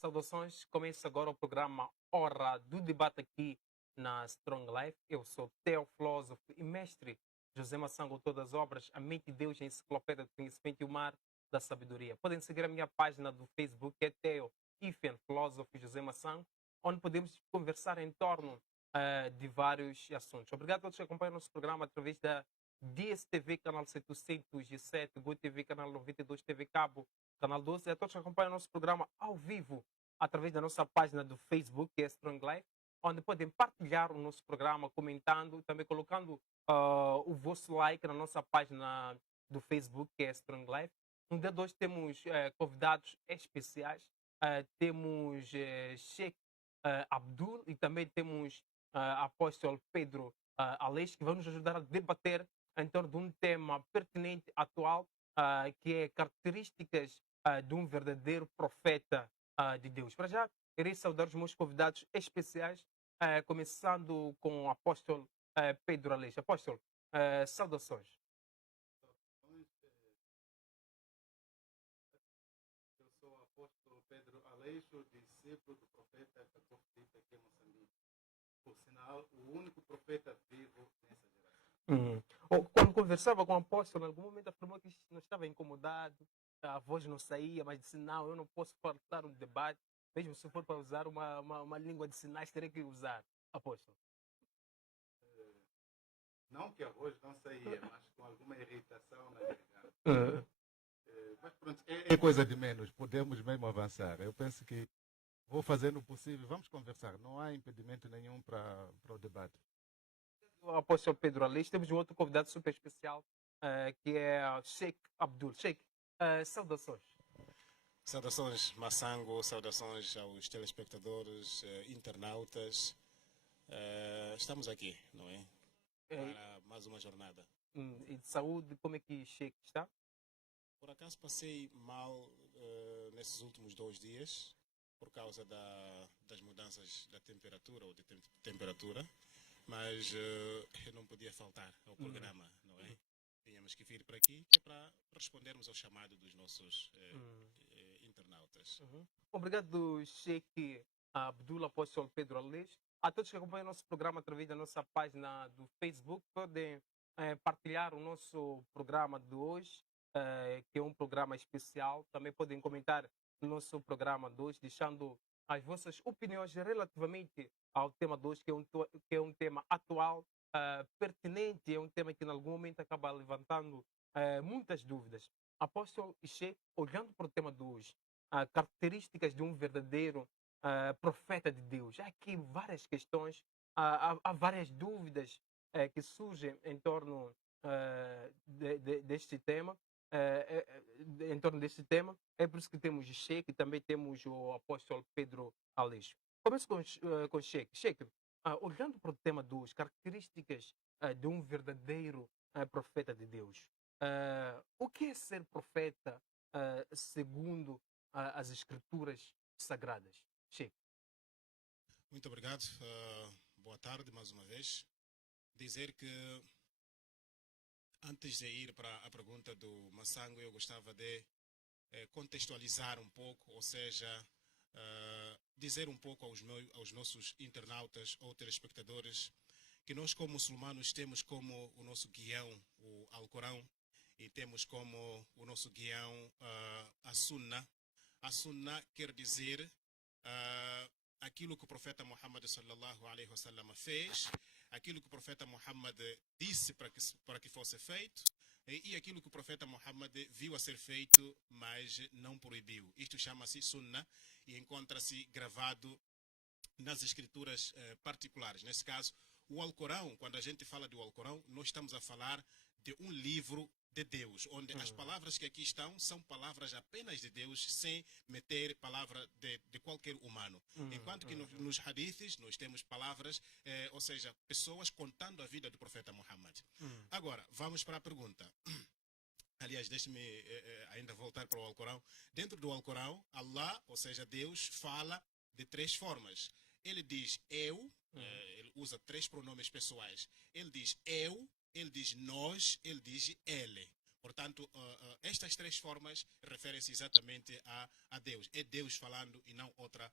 Saudações, começa agora o programa Hora do Debate aqui na Strong Life. Eu sou Theo Filósofo e mestre José Massango, todas as obras, a mente de Deus, a enciclopédia do conhecimento e o mar da sabedoria. Podem seguir a minha página do Facebook, que é Theo Filósofo e José Massango, onde podemos conversar em torno de vários assuntos. Obrigado a todos que acompanham o nosso programa através da DSTV, canal 707, GoTV, canal 92, TV Cabo, canal 12, e a todos que acompanham o nosso programa ao vivo através da nossa página do Facebook, que é Strong Life, onde podem partilhar o nosso programa, comentando, também colocando o vosso like na nossa página do Facebook, que é Strong Life. No dia de hoje temos convidados especiais, temos Sheikh Abdul e também temos Apóstolo Pedro Aleixo, que vão nos ajudar a debater em torno de um tema pertinente, atual, que é características de um verdadeiro profeta de Deus. Para já, irei saudar os meus convidados especiais, começando com o apóstolo Pedro Aleixo. Apóstolo, saudações. Eu sou o apóstolo Pedro Aleixo, discípulo do profeta Jacob Filipe aqui em Moçambique. Por sinal, o único profeta vivo nessa geração. Quando conversava com o apóstolo, em algum momento afirmou que não estava incomodado, a voz não saía, mas disse: não, eu não posso faltar um debate, mesmo se for para usar uma língua de sinais, terei que usar. Apóstolo. Não que a voz não saía, mas com alguma irritação na garganta. Mas pronto, é coisa de menos, podemos mesmo avançar. Eu penso que vou fazendo o possível, vamos conversar, não há impedimento nenhum para o debate. O apóstolo Pedro Aleixo, temos um outro convidado super especial, que é Sheikh Abdul. Sheikh, saudações. Saudações, Massango, saudações aos telespectadores, internautas. Estamos aqui, não é? Para mais uma jornada. E de saúde, como é que Sheikh está? Por acaso passei mal nesses últimos 2 dias, por causa das mudanças da temperatura ou de temperatura, mas eu não podia faltar ao programa, não é? Tínhamos que vir para aqui, que é para respondermos ao chamado dos nossos internautas. Obrigado, Sheikh Abdul, apóstolo Pedro Aleixo. A todos que acompanham o nosso programa através da nossa página do Facebook, podem partilhar o nosso programa de hoje, que é um programa especial. Também podem comentar no nosso programa de hoje, deixando as vossas opiniões relativamente ao tema de hoje, que é um tema atual, pertinente, é um tema que em algum momento acaba levantando muitas dúvidas. Apóstolo e Sheikh, olhando para o tema de hoje, características de um verdadeiro profeta de Deus. Há aqui várias questões, há várias dúvidas que surgem em torno deste tema. Em torno deste tema, é por isso que temos o Sheikh e também temos o apóstolo Pedro Aleixo. Começo com Sheikh. Sheikh, olhando para o tema dos características de um verdadeiro profeta de Deus, o que é ser profeta segundo as escrituras sagradas? Sheikh. Muito obrigado. Boa tarde mais uma vez. Dizer que antes de ir para a pergunta do Massango, eu gostava de contextualizar um pouco, ou seja, dizer um pouco aos nossos internautas ou telespectadores que nós, como muçulmanos, temos como o nosso guião o Alcorão e temos como o nosso guião a Sunna. A Sunna quer dizer aquilo que o profeta Muhammad sallallahu alaihi wasallam fez, aquilo que o profeta Muhammad disse para que fosse feito e aquilo que o profeta Muhammad viu a ser feito, mas não proibiu. Isto chama-se Sunna e encontra-se gravado nas escrituras particulares. Nesse caso, o Alcorão, quando a gente fala do Alcorão, nós estamos a falar de um livro de Deus, onde as palavras que aqui estão são palavras apenas de Deus, sem meter palavra de qualquer humano. Enquanto que nos hadiths nós temos palavras, ou seja, pessoas contando a vida do profeta Muhammad. Agora, vamos para a pergunta. Aliás, deixe-me ainda voltar para o Alcorão. Dentro do Alcorão, Allah, ou seja, Deus, fala de 3 formas. Ele diz eu, ele usa 3 pronomes pessoais. Ele diz eu, ele diz nós, ele diz ele. Portanto, estas três formas referem-se exatamente a Deus. É Deus falando e não outra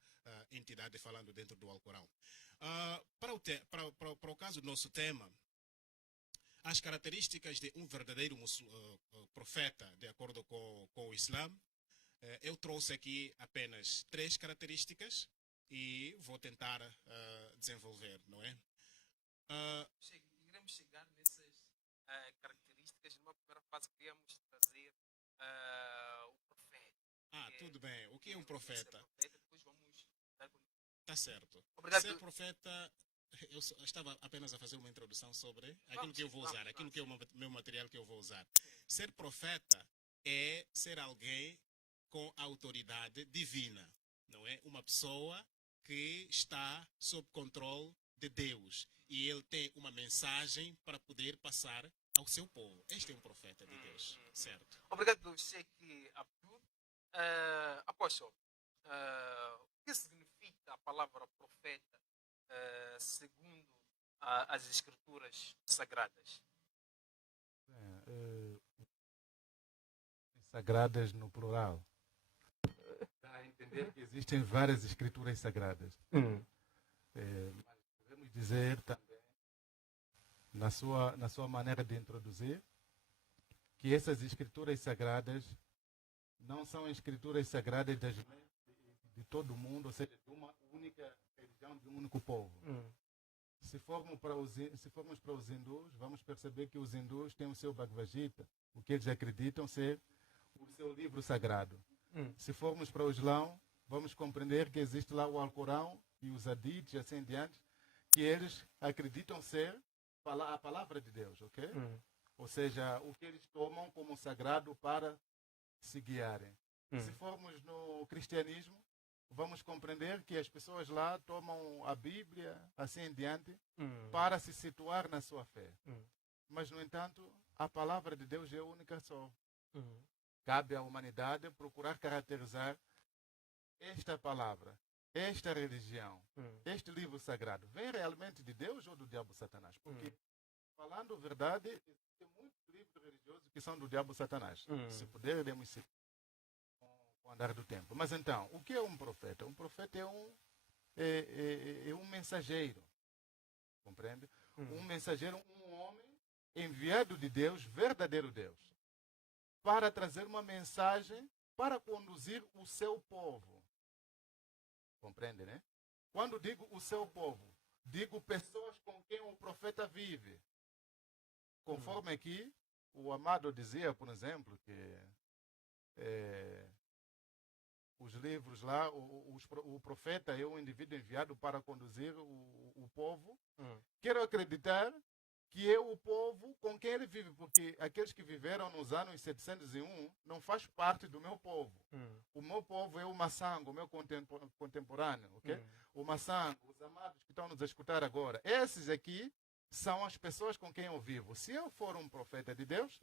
entidade falando dentro do Alcorão. Para o caso do nosso tema, as características de um verdadeiro profeta, de acordo com o Islã, eu trouxe aqui apenas 3 características e vou tentar desenvolver, não é? Iremos chegar nessas características. Numa primeira fase, queríamos trazer o profeta. Tudo bem. O que é um profeta? Depois vamos dar. Tá certo. Obrigado. Ser profeta, eu estava apenas a fazer uma introdução sobre aquilo que eu vou usar, aquilo que é o meu material que eu vou usar. Ser profeta é ser alguém com autoridade divina, não é? Uma pessoa que está sob controle de Deus e ele tem uma mensagem para poder passar ao seu povo. Este é um profeta de Deus, certo? Obrigado, Sheikh Abdul. Apóstolo, o que significa a palavra profeta segundo as escrituras sagradas? Sagradas no plural. Dá a entender que existem várias escrituras sagradas. Mas podemos dizer também, na sua maneira de introduzir, que essas escrituras sagradas não são escrituras sagradas de todo mundo, ou seja, de uma única religião, de um único povo. Se formos para os hindus, vamos perceber que os hindus têm o seu Bhagavad Gita, o que eles acreditam ser o seu livro sagrado. Se formos para o Islão, vamos compreender que existe lá o Alcorão e os Hadiths e assim diante, que eles acreditam ser a palavra de Deus, ok? Ou seja, o que eles tomam como sagrado para se guiarem. Se formos no cristianismo, vamos compreender que as pessoas lá tomam a Bíblia, assim em diante, para se situar na sua fé. Mas, no entanto, a palavra de Deus é única só. Cabe à humanidade procurar caracterizar esta palavra, esta religião, este livro sagrado. Vem realmente de Deus ou do diabo Satanás? Porque, falando a verdade, existem muitos livros religiosos que são do diabo Satanás. Se puder, iremos citar com o andar do tempo. Mas então, o que é um profeta? Um profeta é um mensageiro. Compreende? Um mensageiro, um homem enviado de Deus, verdadeiro Deus, para trazer uma mensagem para conduzir o seu povo. Compreende, né? Quando digo o seu povo, digo pessoas com quem o profeta vive. Conforme aqui, o Amado dizia, por exemplo, que os livros lá, o profeta é um indivíduo enviado para conduzir o povo. Quero acreditar que é o povo com quem ele vive, porque aqueles que viveram nos anos 701 não faz parte do meu povo. O meu povo é o Masango, o meu contemporâneo, ok? O Masango, os amados que estão nos a escutar agora. Esses aqui são as pessoas com quem eu vivo. Se eu for um profeta de Deus,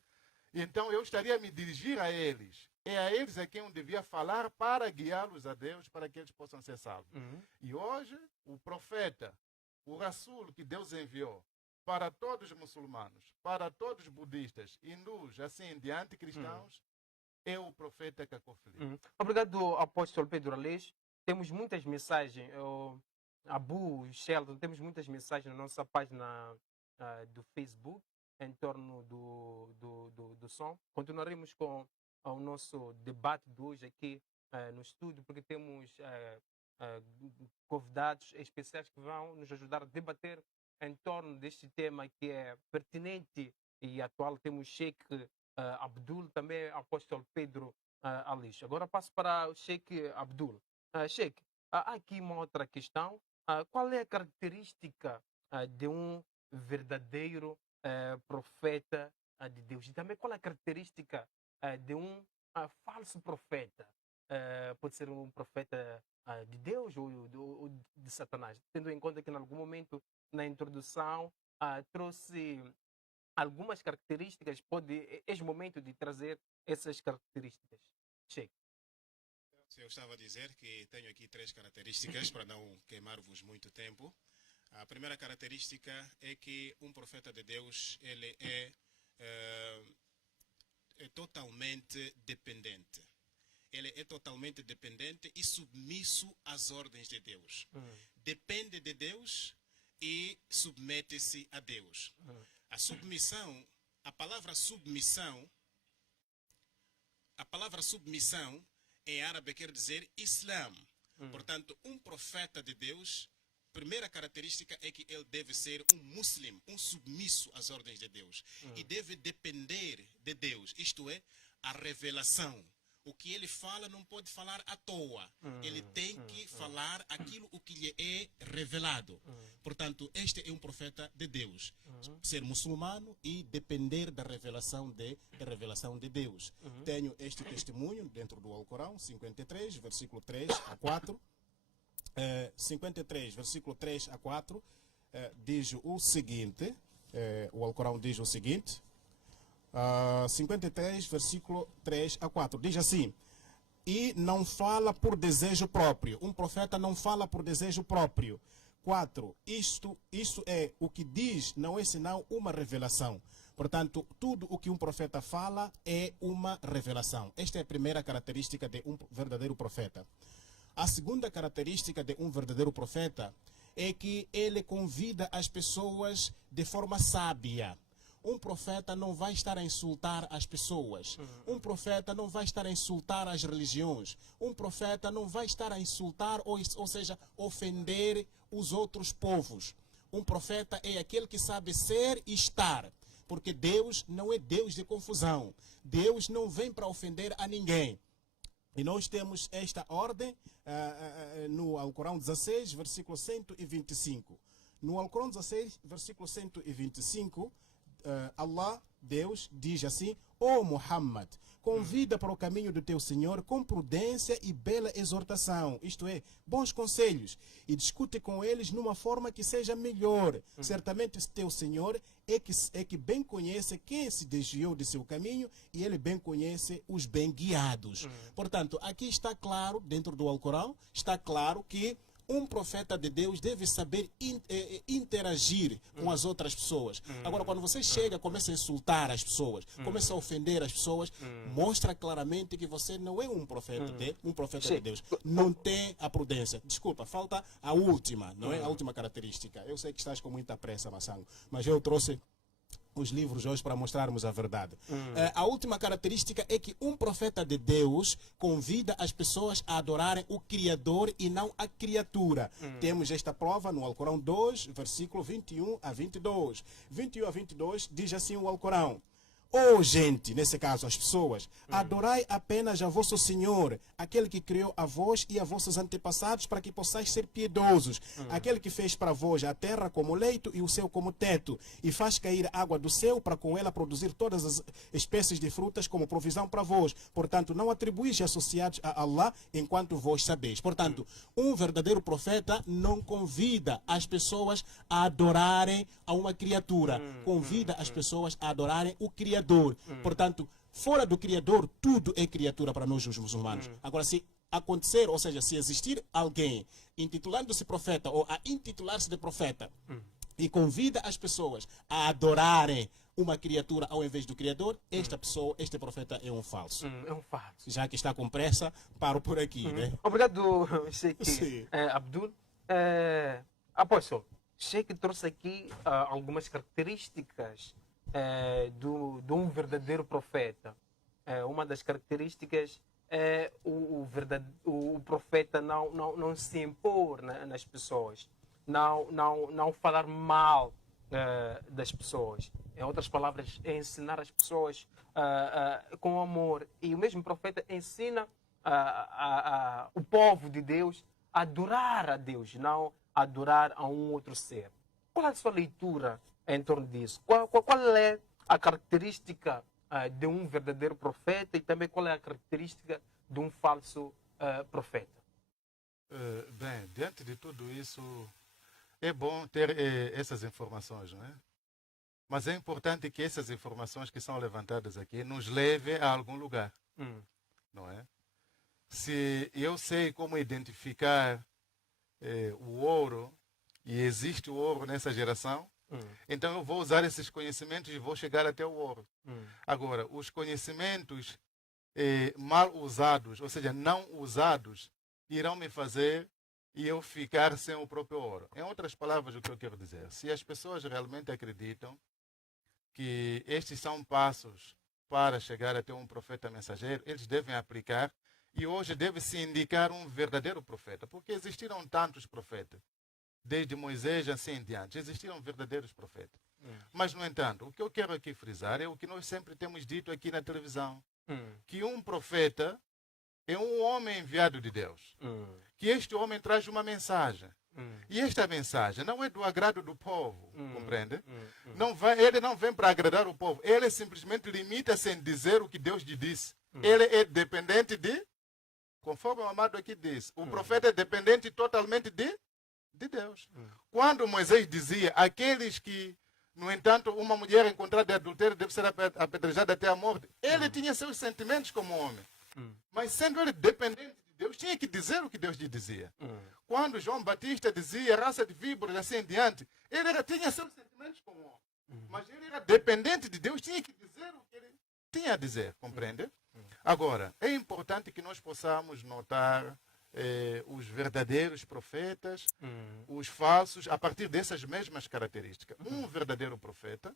então eu estaria a me dirigir a eles. É a eles a quem eu devia falar para guiá-los a Deus, para que eles possam ser salvos. E hoje, o profeta, o Rasul que Deus enviou, para todos os muçulmanos, para todos os budistas, hindus, assim em diante, cristãos, é o profeta Cacofili. Obrigado, apóstolo Pedro Aleixo. Temos muitas mensagens, Abu, Sheldon, temos muitas mensagens na nossa página do Facebook, em torno do som. Continuaremos com o nosso debate de hoje aqui no estúdio, porque temos convidados especiais que vão nos ajudar a debater em torno deste tema que é pertinente e atual. Temos Sheikh Abdul, também apóstolo Pedro Aleixo. Agora passo para o Sheikh Abdul. Sheikh, há aqui uma outra questão. Qual é a característica de um verdadeiro profeta de Deus? E também qual é a característica de um falso profeta? Pode ser um profeta de Deus ou de Satanás? Tendo em conta que em algum momento na introdução trouxe algumas características, é o momento de trazer essas características. Sheikh. Eu estava a dizer que tenho aqui 3 características para não queimar-vos muito tempo. A primeira característica é que um profeta de Deus, ele é totalmente dependente. Ele é totalmente dependente e submisso às ordens de Deus. Depende de Deus e submete-se a Deus. A submissão, a palavra submissão em árabe quer dizer Islã. Portanto, um profeta de Deus, primeira característica é que ele deve ser um muslim, um submisso às ordens de Deus. E deve depender de Deus, isto é, a revelação. O que ele fala não pode falar à toa. Ele tem que falar aquilo o que lhe é revelado. Portanto, este é um profeta de Deus. Ser muçulmano e depender da revelação de Deus. Tenho este testemunho dentro do Alcorão, 53, versículo 3 a 4. 53, versículo 3 a 4, diz o seguinte, o Alcorão diz o seguinte, 53, versículo 3 a 4, diz assim: e não fala por desejo próprio. Um profeta não fala por desejo próprio. 4. Isto é o que diz, não é senão uma revelação. Portanto, tudo o que um profeta fala é uma revelação. Esta é a primeira característica de um verdadeiro profeta. A segunda característica de um verdadeiro profeta é que ele convida as pessoas de forma sábia. Um profeta não vai estar a insultar as pessoas. Um profeta não vai estar a insultar as religiões. Um profeta não vai estar a insultar, ou seja, ofender os outros povos. Um profeta é aquele que sabe ser e estar. Porque Deus não é Deus de confusão. Deus não vem para ofender a ninguém. E nós temos esta ordem no Alcorão 16, versículo 125. No Alcorão 16, versículo 125, Allah, Deus, diz assim: ó Muhammad, convida para o caminho do teu Senhor com prudência e bela exortação, isto é, bons conselhos, e discute com eles numa forma que seja melhor. Certamente teu Senhor é que bem conhece quem se desviou de seu caminho e ele bem conhece os bem guiados. Portanto, aqui está claro, dentro do Alcorão, está claro que um profeta de Deus deve saber interagir com as outras pessoas. Agora, quando você chega, começa a insultar as pessoas, começa a ofender as pessoas, mostra claramente que você não é um profeta de Deus. Não tem a prudência. Desculpa, falta a última, não é? A última característica. Eu sei que estás com muita pressa, Massango, mas eu trouxe os livros hoje para mostrarmos a verdade. A última característica é que um profeta de Deus convida as pessoas a adorarem o Criador e não a criatura. Temos esta prova no Alcorão 2, versículo 21 a 22. 21 a 22 diz assim o Alcorão: ó gente, nesse caso as pessoas, adorai apenas a vosso Senhor, aquele que criou a vós e a vossos antepassados para que possais ser piedosos, aquele que fez para vós a terra como leito e o céu como teto, e faz cair água do céu para com ela produzir todas as espécies de frutas como provisão para vós. Portanto, não atribuís associados a Allah enquanto vós sabeis. Portanto, um verdadeiro profeta não convida as pessoas a adorarem a uma criatura, convida as pessoas a adorarem o Criador. Portanto, fora do Criador, tudo é criatura para nós os muçulmanos. Agora, se acontecer, ou seja, se existir alguém intitulando-se profeta ou a intitular-se de profeta e convida as pessoas a adorarem uma criatura ao invés do Criador, esta pessoa, este profeta é um falso. É um falso. Já que está com pressa, paro por aqui, né? Obrigado, Sheikh Abdul. Apóstolo, Sheikh trouxe aqui algumas características de um verdadeiro profeta. Uma das características é o profeta não se impor nas pessoas, não falar mal das pessoas. Em outras palavras, é ensinar as pessoas com amor. E o mesmo profeta ensina o povo de Deus a adorar a Deus, não a adorar a um outro ser. Qual é a sua leitura em torno disso? Qual é a característica de um verdadeiro profeta e também qual é a característica de um falso profeta? Bem, diante de tudo isso, é bom ter essas informações, não é? Mas é importante que essas informações que são levantadas aqui nos levem a algum lugar, não é? Se eu sei como identificar o ouro, e existe o ouro nessa geração, Então eu vou usar esses conhecimentos e vou chegar até o ouro. Agora, os conhecimentos mal usados, ou seja, não usados, irão me fazer e eu ficar sem o próprio ouro. Em outras palavras, o que eu quero dizer, se as pessoas realmente acreditam que estes são passos para chegar até um profeta mensageiro, eles devem aplicar e hoje deve-se indicar um verdadeiro profeta, porque existiram tantos profetas, desde Moisés assim em diante, existiram verdadeiros profetas. Mas, no entanto, o que eu quero aqui frisar é o que nós sempre temos dito aqui na televisão, que um profeta é um homem enviado de Deus, que este homem traz uma mensagem. E esta mensagem não é do agrado do povo, compreende? Ele não vem para agradar o povo, ele simplesmente limita-se em dizer o que Deus lhe disse. Ele é dependente de, conforme o amado aqui diz, o profeta é dependente totalmente de Deus. Quando Moisés dizia, aqueles que, no entanto, uma mulher encontrada de adultério deve ser apedrejada até a morte, ele tinha seus sentimentos como homem. Mas sendo ele dependente de Deus, tinha que dizer o que Deus lhe dizia. Quando João Batista dizia raça de víboras, assim em diante, ele tinha seus sentimentos como homem. Mas ele era dependente de Deus, tinha que dizer o que ele tinha a dizer, compreende? Agora, é importante que nós possamos notar os verdadeiros profetas, os falsos, a partir dessas mesmas características. Um verdadeiro profeta,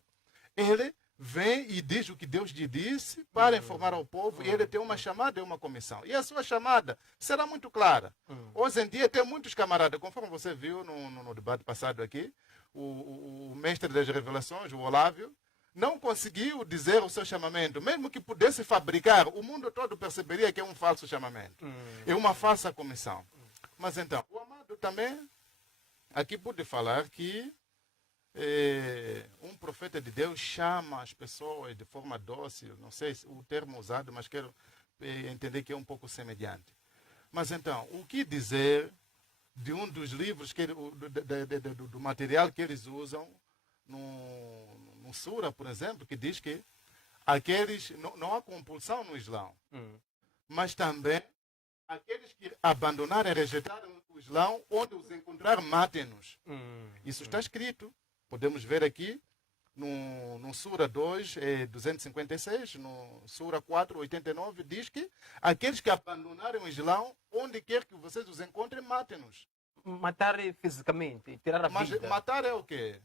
ele vem e diz o que Deus lhe disse para informar ao povo e ele tem uma chamada e uma comissão. E a sua chamada será muito clara. Hoje em dia tem muitos camaradas, conforme você viu no debate passado aqui, o mestre das revelações, o Olávio, não conseguiu dizer o seu chamamento. Mesmo que pudesse fabricar, o mundo todo perceberia que é um falso chamamento. É uma falsa comissão. Mas então, o amado também aqui pode falar que um profeta de Deus chama as pessoas de forma dócil, não sei o termo usado, mas quero entender que é um pouco semelhante. Mas então, o que dizer de um dos livros, do material que eles usam no Sura, por exemplo, que diz que aqueles, não há compulsão no Islão, mas também aqueles que abandonarem e rejeitaram o Islão, onde os encontrar, matem-nos. Isso está escrito. Podemos ver aqui no Sura 2, 256, no Sura 4, 89, diz que aqueles que abandonarem o Islão, onde quer que vocês os encontrem, matem-nos. Matar fisicamente, tirar a Mas vida. matar é o quê?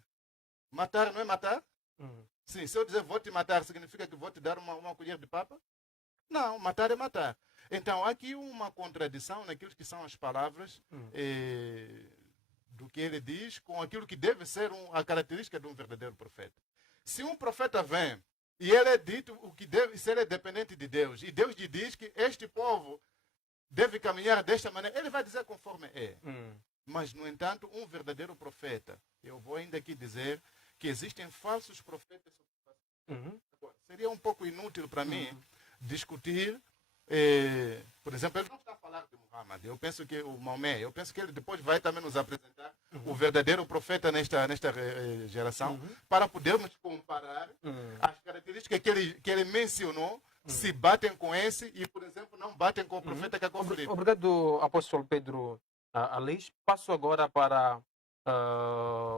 Matar não é matar? Sim, se eu dizer vou te matar, significa que vou te dar uma colher de papa? Não, matar é matar. Então, há aqui uma contradição naquilo que são as palavras do que ele diz com aquilo que deve ser a característica de um verdadeiro profeta. Se um profeta vem e ele é dito o que deve ser, ele é dependente de Deus, e Deus lhe diz que este povo deve caminhar desta maneira, ele vai dizer conforme é. Mas, no entanto, um verdadeiro profeta, eu vou ainda aqui dizer que existem falsos profetas. Seria um pouco inútil para mim discutir, por exemplo, ele não está a falar de Muhammad, eu penso que o Maomé, eu penso que ele depois vai também nos apresentar o verdadeiro profeta nesta geração, para podermos comparar as características que ele mencionou, se batem com esse e, por exemplo, não batem com o profeta Cacó Filipe. Obrigado, apóstolo Pedro Aleix. Passo agora para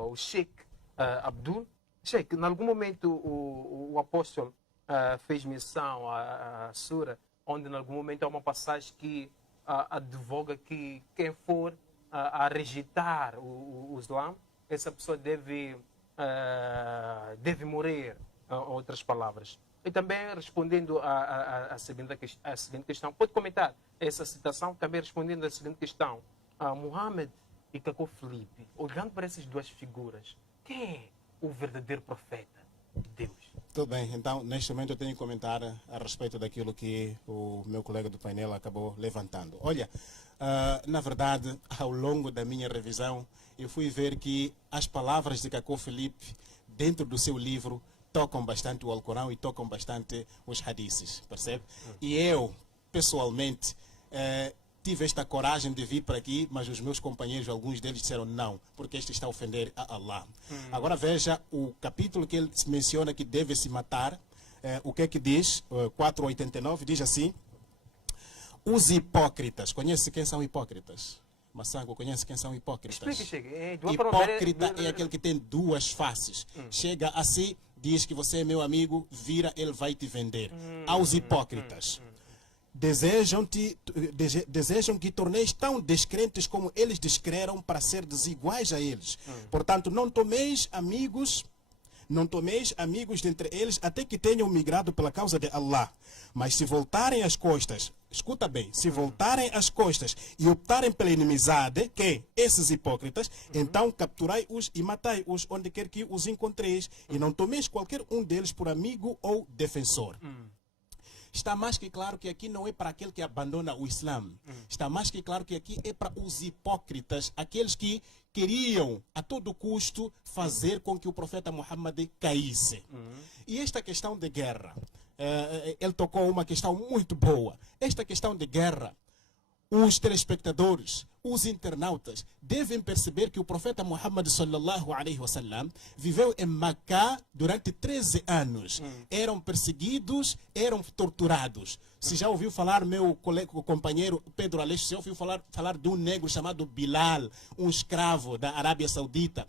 o Sheikh Abdul. Sheikh, em algum momento o apóstolo fez menção à Sura, onde em algum momento há uma passagem que advoga que quem for a rejeitar o Islã, essa pessoa deve morrer, em outras palavras. E também respondendo à seguinte questão, pode comentar essa citação, também respondendo à seguinte questão. Muhammad e Cacó Filipe, olhando para essas duas figuras, quem é o verdadeiro profeta de Deus? Tudo bem, então neste momento eu tenho que comentar a respeito daquilo que o meu colega do painel acabou levantando. Olha, na verdade, ao longo da minha revisão, eu fui ver que as palavras de Cacó Filipe, dentro do seu livro, tocam bastante o Alcorão e tocam bastante os hadiths, percebe? E eu, pessoalmente, tive esta coragem de vir para aqui, mas os meus companheiros, alguns deles disseram não, porque este está a ofender a Allah. Agora veja o capítulo que ele menciona que deve se matar, o que é que diz? 4:89 diz assim: os hipócritas, conhece quem são hipócritas? Massango, conhece quem são hipócritas? Explique, chega. De uma forma Hipócrita é aquele que tem duas faces. Chega assim, diz que você é meu amigo, vira, ele vai te vender. Aos hipócritas. Desejam que torneis tão descrentes como eles descreram para ser desiguais a eles. Portanto, não tomeis amigos dentre eles até que tenham migrado pela causa de Allah. Mas se voltarem as costas, escuta bem, se voltarem as costas e optarem pela inimizade, que esses hipócritas, então capturai-os e matai-os onde quer que os encontreis, e não tomeis qualquer um deles por amigo ou defensor. Está mais que claro que aqui não é para aquele que abandona o Islã. Está mais que claro que aqui é para os hipócritas, aqueles que queriam a todo custo fazer com que o profeta Muhammad caísse. E esta questão de guerra, ele tocou uma questão muito boa. Esta questão de guerra, os telespectadores, os internautas devem perceber que o profeta Muhammad sallallahu alaihi wasallam viveu em Macá durante 13 anos. Eram perseguidos, eram torturados. Se já ouviu falar, meu companheiro Pedro Aleixo, se ouviu falar de um negro chamado Bilal, um escravo da Arábia Saudita,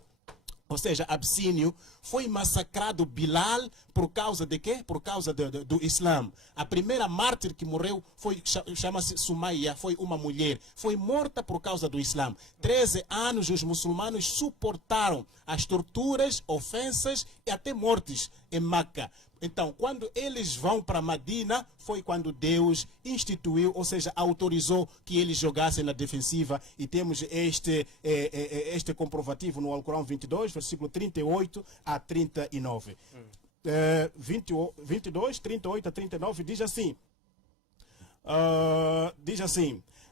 ou seja, Absínio, foi massacrado Bilal por causa de quê? Por causa do Islã. A primeira mártir que morreu chama-se Sumaya, foi uma mulher. Foi morta por causa do Islã. 13 anos os muçulmanos suportaram as torturas, ofensas e até mortes em Meca. Então, quando eles vão para Medina, foi quando Deus instituiu, ou seja, autorizou que eles jogassem na defensiva. E temos este comprovativo no Alcorão 22, versículo 38 a 39. 22, 38 a 39 diz assim.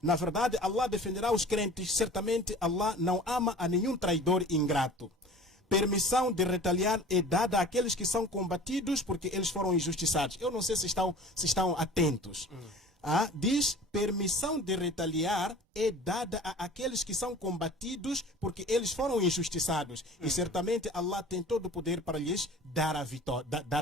Na verdade, Allah defenderá os crentes. Certamente, Allah não ama a nenhum traidor ingrato. Permissão de retaliar é dada àqueles que são combatidos porque eles foram injustiçados. Eu não sei se estão atentos. Diz, permissão de retaliar é dada àqueles que são combatidos porque eles foram injustiçados. E certamente Allah tem todo o poder para lhes dar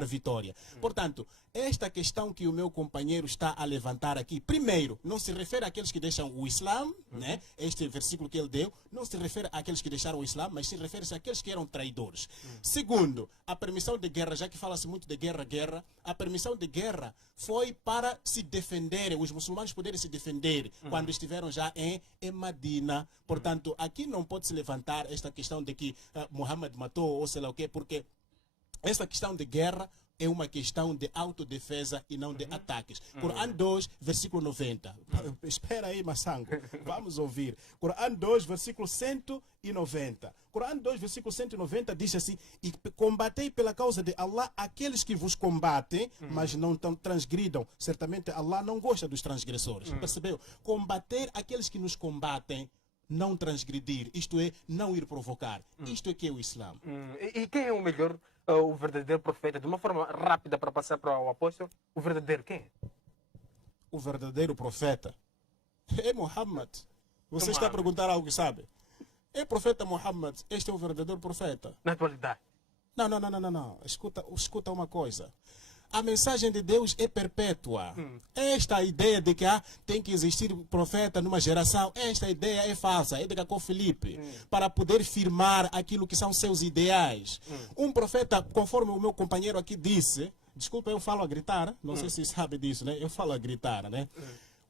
vitória. Portanto, esta questão que o meu companheiro está a levantar aqui, primeiro, não se refere àqueles que deixam o Islã, né? Este versículo que ele deu, não se refere àqueles que deixaram o Islã, mas se refere àqueles que eram traidores. Segundo, a permissão de guerra, já que fala-se muito de guerra, a permissão de guerra foi para se defenderem, os muçulmanos poderem se defender quando estiveram já em Medina. Portanto, aqui não pode se levantar esta questão de que Muhammad matou ou sei lá o quê, porque esta questão de guerra é uma questão de autodefesa e não de ataques. Corão 2, versículo 90. Espera aí, Massango. Vamos ouvir. Corão 2, versículo 190. Corão 2, versículo 190 diz assim: e combatei pela causa de Allah aqueles que vos combatem, mas não transgridam. Certamente Allah não gosta dos transgressores. Percebeu? Combater aqueles que nos combatem, não transgredir, isto é, não ir provocar. Isto é que é o Islã. E quem é o melhor, o verdadeiro profeta? De uma forma rápida para passar para o apóstolo, o verdadeiro quem? O verdadeiro profeta é Muhammad. Você está a perguntar algo que sabe? É o profeta Muhammad, este é o verdadeiro profeta. Na atualidade? Não. Escuta uma coisa. A mensagem de Deus é perpétua. Esta ideia de que tem que existir profeta numa geração, esta ideia é falsa, é de Cacó Felipe, para poder firmar aquilo que são seus ideais. Um profeta, conforme o meu companheiro aqui disse, desculpa, eu falo a gritar, não sei se sabe disso, né? Eu falo a gritar, né?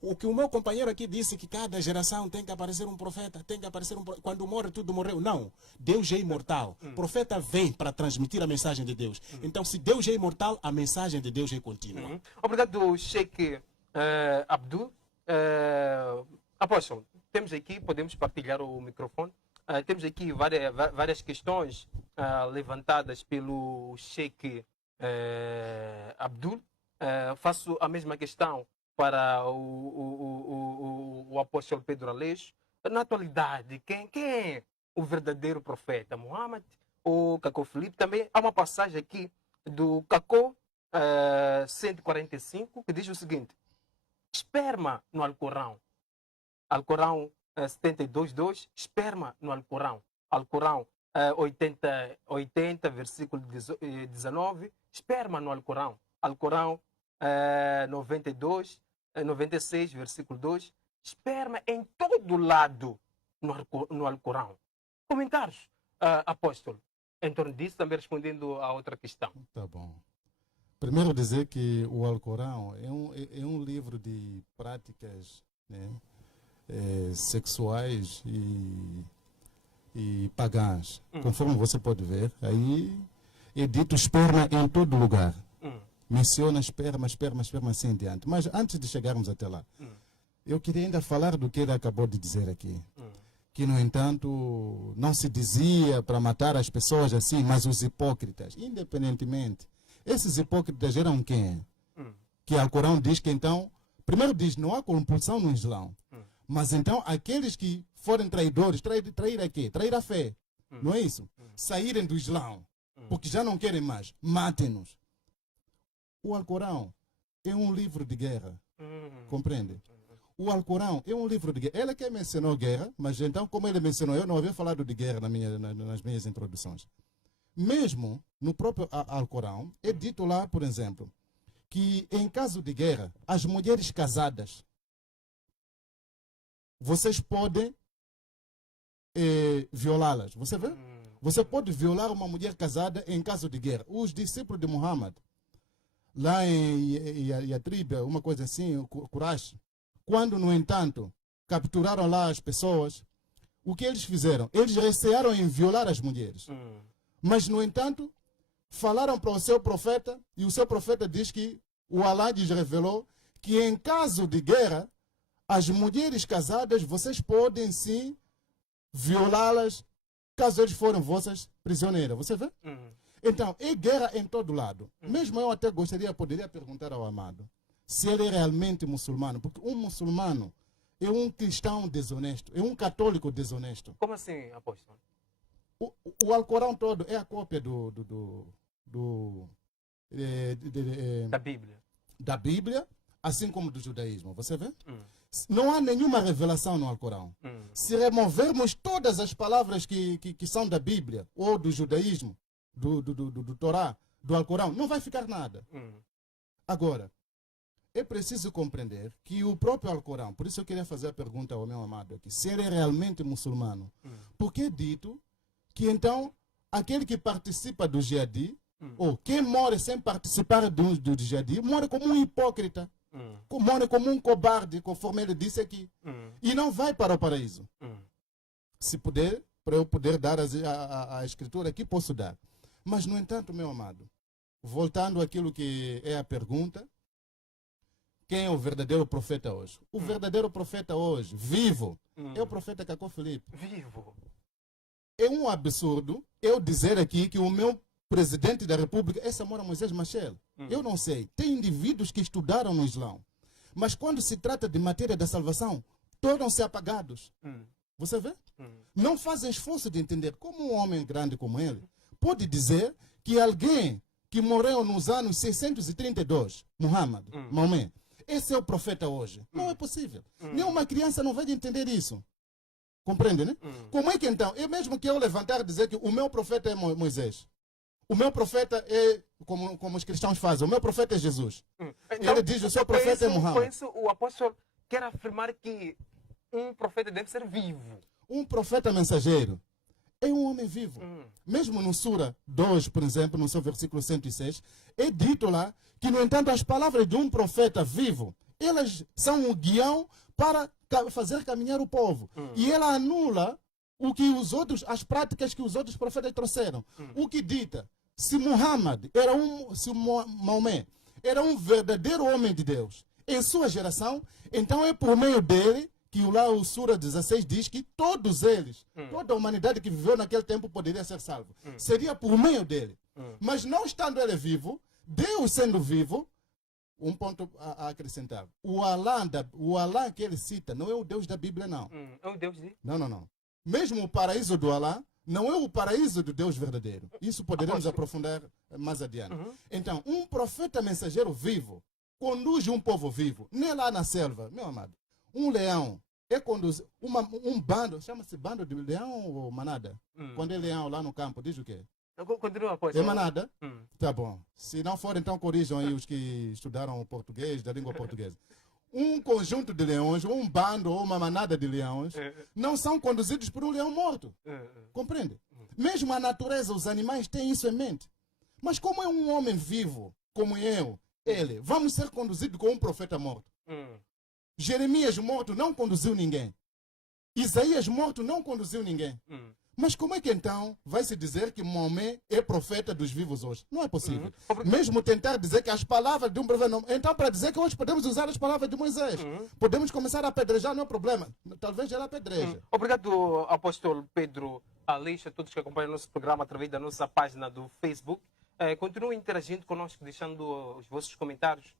O que o meu companheiro aqui disse, que cada geração tem que aparecer um profeta, tem que aparecer quando morre, tudo morreu. Não, Deus é imortal. O profeta vem para transmitir a mensagem de Deus. Então, se Deus é imortal, a mensagem de Deus é contínua. Obrigado, Sheikh Abdul. Apóstolo, temos aqui, podemos partilhar o microfone. Temos aqui várias questões levantadas pelo Sheikh Abdul. Faço a mesma questão para o apóstolo Pedro Aleixo. Na atualidade, quem é o verdadeiro profeta? Muhammad ou Cacó Felipe? Também há uma passagem aqui do Cacó 145 que diz o seguinte: esperma no Alcorão. Alcorão 72:2, esperma no Alcorão. Alcorão 80, versículo 19, esperma no Alcorão. Alcorão 96, versículo 2, esperma em todo lado. no Alcorão. Comentários, apóstolo, em torno disso, também respondendo a outra questão. Tá bom. Primeiro dizer que o Alcorão é um livro de práticas, né, sexuais e pagãs. Conforme você pode ver, aí é dito esperma em todo lugar. Menciona esperma assim em diante. Mas antes de chegarmos até lá, eu queria ainda falar do que ele acabou de dizer aqui. Que, no entanto, não se dizia para matar as pessoas assim, mas os hipócritas, independentemente. Esses hipócritas eram quem? Que o Alcorão diz que, então, primeiro diz, não há compulsão no Islão. Mas, então, aqueles que forem traidores, trair a quê? Trair a fé. Não é isso? Saírem do Islão, porque já não querem mais, matem-nos. O Alcorão é um livro de guerra. Compreende? O Alcorão é um livro de guerra. Ele que mencionou guerra, mas então, como ele mencionou, eu não havia falado de guerra nas minhas introduções. Mesmo no próprio Alcorão, é dito lá, por exemplo, que em caso de guerra, as mulheres casadas, vocês podem violá-las. Você vê? Você pode violar uma mulher casada em caso de guerra. Os discípulos de Muhammad, lá em Yatrib, uma coisa assim, Quraysh, quando, no entanto, capturaram lá as pessoas, o que eles fizeram? Eles recearam em violar as mulheres. Mas, no entanto, falaram para o seu profeta, e o seu profeta diz que o Alá lhes revelou que, em caso de guerra, as mulheres casadas, vocês podem sim violá-las, caso eles forem vossas prisioneiras. Você vê? Então, é guerra em todo lado. Mesmo eu até poderia perguntar ao amado se ele é realmente muçulmano, porque um muçulmano é um cristão desonesto, é um católico desonesto. Como assim, apóstolo? O Alcorão todo é a cópia da Bíblia, assim como do judaísmo. Você vê? Não há nenhuma revelação no Alcorão. Se removermos todas as palavras que são da Bíblia ou do judaísmo, do Torá, do Alcorão, não vai ficar nada. Agora, é preciso compreender que o próprio Alcorão, por isso eu queria fazer a pergunta ao meu amado aqui, se ele é realmente muçulmano, porque é dito que então aquele que participa do jihadi, ou quem morre sem participar do jihadi, morre como um hipócrita, morre como um cobarde, conforme ele disse aqui, e não vai para o paraíso. Se puder, para eu poder dar a escritura aqui, posso dar. Mas, no entanto, meu amado, voltando àquilo que é a pergunta, quem é o verdadeiro profeta hoje? O verdadeiro profeta hoje, vivo, é o profeta Cacó Felipe. Vivo. É um absurdo eu dizer aqui que o meu presidente da República é Samora Moisés Machel. Eu não sei. Tem indivíduos que estudaram no Islão. Mas quando se trata de matéria da salvação, tornam-se apagados. Você vê? Não fazem esforço de entender como um homem grande como ele pode dizer que alguém que morreu nos anos 632, Muhammad, Maomé, esse é o profeta hoje. Não é possível. Nenhuma criança não vai entender isso. Compreende, né? Como é que então, é mesmo que eu levantar e dizer que o meu profeta é Moisés, o meu profeta é, como os cristãos fazem, o meu profeta é Jesus. Então, ele diz, o seu profeta é Muhammad. Com isso, o apóstolo quer afirmar que um profeta deve ser vivo. Um profeta mensageiro é um homem vivo. Mesmo no Sura 2, por exemplo, no seu versículo 106, é dito lá que, no entanto, as palavras de um profeta vivo, elas são o guião para fazer caminhar o povo. E ela anula o que as práticas que os outros profetas trouxeram. O que dita, se Maomé era um verdadeiro homem de Deus em sua geração, então é por meio dele que lá o Sura 16 diz que todos eles, toda a humanidade que viveu naquele tempo poderia ser salvo. Seria por meio dele. Mas não estando ele vivo, Deus sendo vivo, um ponto a acrescentar. O Alá que ele cita não é o Deus da Bíblia, não. É o Deus de... Não. Mesmo o paraíso do Alá não é o paraíso do Deus verdadeiro. Isso poderemos aprofundar mais adiante. Então, um profeta mensageiro vivo conduz um povo vivo. Nem lá na selva, meu amado. Um leão é conduzir um bando, chama-se bando de leão ou manada? Quando é leão lá no campo, diz o quê? Continua, após. É manada? Tá bom. Se não for, então corrijam aí os que estudaram português, da língua portuguesa. um conjunto de leões, ou um bando, ou uma manada de leões, não são conduzidos por um leão morto. Compreende? Mesmo a natureza, os animais têm isso em mente. Mas como é um homem vivo, como eu, ele, vamos ser conduzidos com um profeta morto. Jeremias morto não conduziu ninguém. Isaías morto não conduziu ninguém. Mas como é que então vai se dizer que Maomé é profeta dos vivos hoje? Não é possível. Mesmo tentar dizer que as palavras de um profeta não... Então, para dizer que hoje podemos usar as palavras de Moisés, podemos começar a apedrejar, não é problema. Talvez ela apedreja. Obrigado, apóstolo Pedro Aleixo, a todos que acompanham o nosso programa através da nossa página do Facebook. Continuem interagindo conosco, deixando os vossos comentários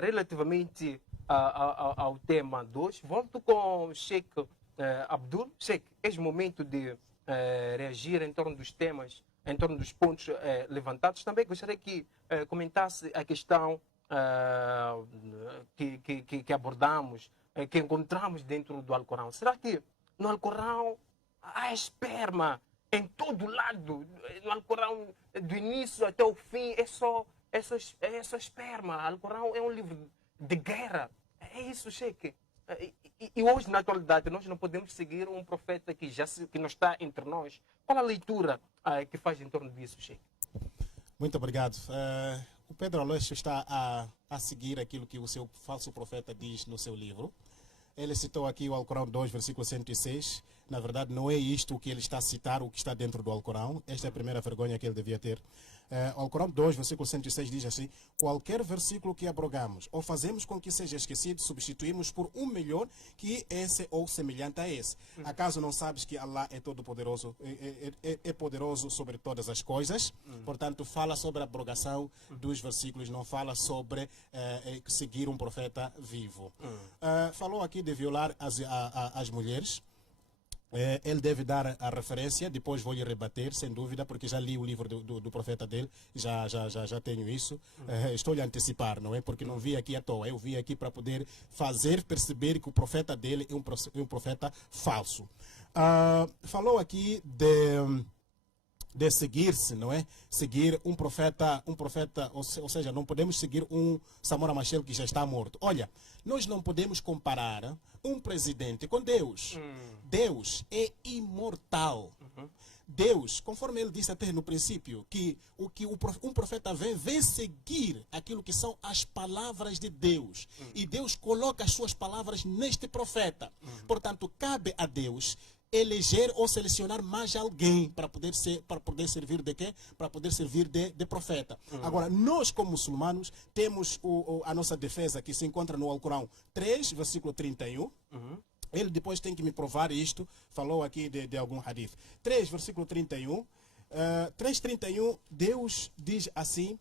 relativamente ao tema de hoje. Volto com o Sheikh Abdul. Sheikh, é o momento de reagir em torno dos temas, em torno dos pontos levantados. Também gostaria que comentasse a questão que abordamos, que encontramos dentro do Alcorão. Será que no Alcorão há esperma em todo lado? No Alcorão, do início até o fim, é só esperma. O Alcorão é um livro de guerra. É isso, Sheikh. E hoje, na atualidade, nós não podemos seguir um profeta que não está entre nós. Qual a leitura que faz em torno disso, Sheikh? Muito obrigado. O Pedro Aleixo está a seguir aquilo que o seu falso profeta diz no seu livro. Ele citou aqui o Alcorão 2, versículo 106. Na verdade, não é isto o que ele está a citar, o que está dentro do Alcorão. Esta é a primeira vergonha que ele devia ter. O Alcorão 2, versículo 106 diz assim: qualquer versículo que abrogamos ou fazemos com que seja esquecido, substituímos por um melhor que esse ou semelhante a esse. Acaso não sabes que Allah é todo poderoso, é poderoso sobre todas as coisas? Portanto, fala sobre a abrogação dos versículos, não fala sobre seguir um profeta vivo. Falou aqui de violar as mulheres. Ele deve dar a referência, depois vou lhe rebater, sem dúvida, porque já li o livro do profeta dele, já tenho isso. Estou-lhe a antecipar, não é? Porque não vi aqui à toa, eu vi aqui para poder fazer perceber que o profeta dele é um profeta falso. Falou aqui de seguir-se, não é? Seguir um profeta, ou seja, não podemos seguir um Samora Machel que já está morto. Olha, nós não podemos comparar um presidente com Deus. Deus é imortal. Deus, conforme ele disse até no princípio, que um profeta vem seguir aquilo que são as palavras de Deus. E Deus coloca as suas palavras neste profeta. Portanto, cabe a Deus eleger ou selecionar mais alguém para poder servir de quê? Para poder servir de profeta. Agora, nós como muçulmanos temos a nossa defesa que se encontra no Alcorão 3, versículo 31. Ele depois tem que me provar isto. Falou aqui de algum hadith. 3, versículo 31. 3:31, Deus diz assim,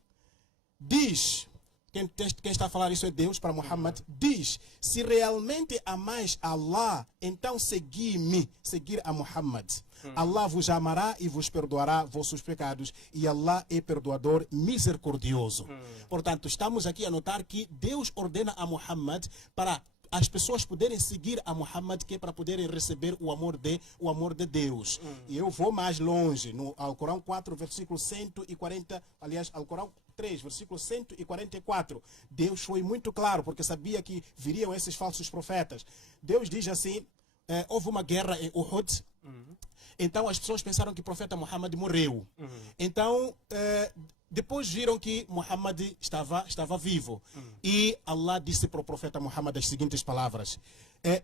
quem está a falar isso é Deus para Muhammad, diz: se realmente amais Allah, então segui-me, seguir a Muhammad. Allah vos amará e vos perdoará vossos pecados, e Allah é perdoador misericordioso. Portanto, estamos aqui a notar que Deus ordena a Muhammad para as pessoas poderem seguir a Muhammad, que é para poderem receber o amor de Deus. E eu vou mais longe, no Alcorão 4, versículo 140, aliás, Alcorão 3, versículo 144. Deus foi muito claro, porque sabia que viriam esses falsos profetas. Deus diz assim, houve uma guerra em Uhud, então as pessoas pensaram que o profeta Muhammad morreu. Então, depois viram que Muhammad estava vivo. E Allah disse para o profeta Muhammad as seguintes palavras: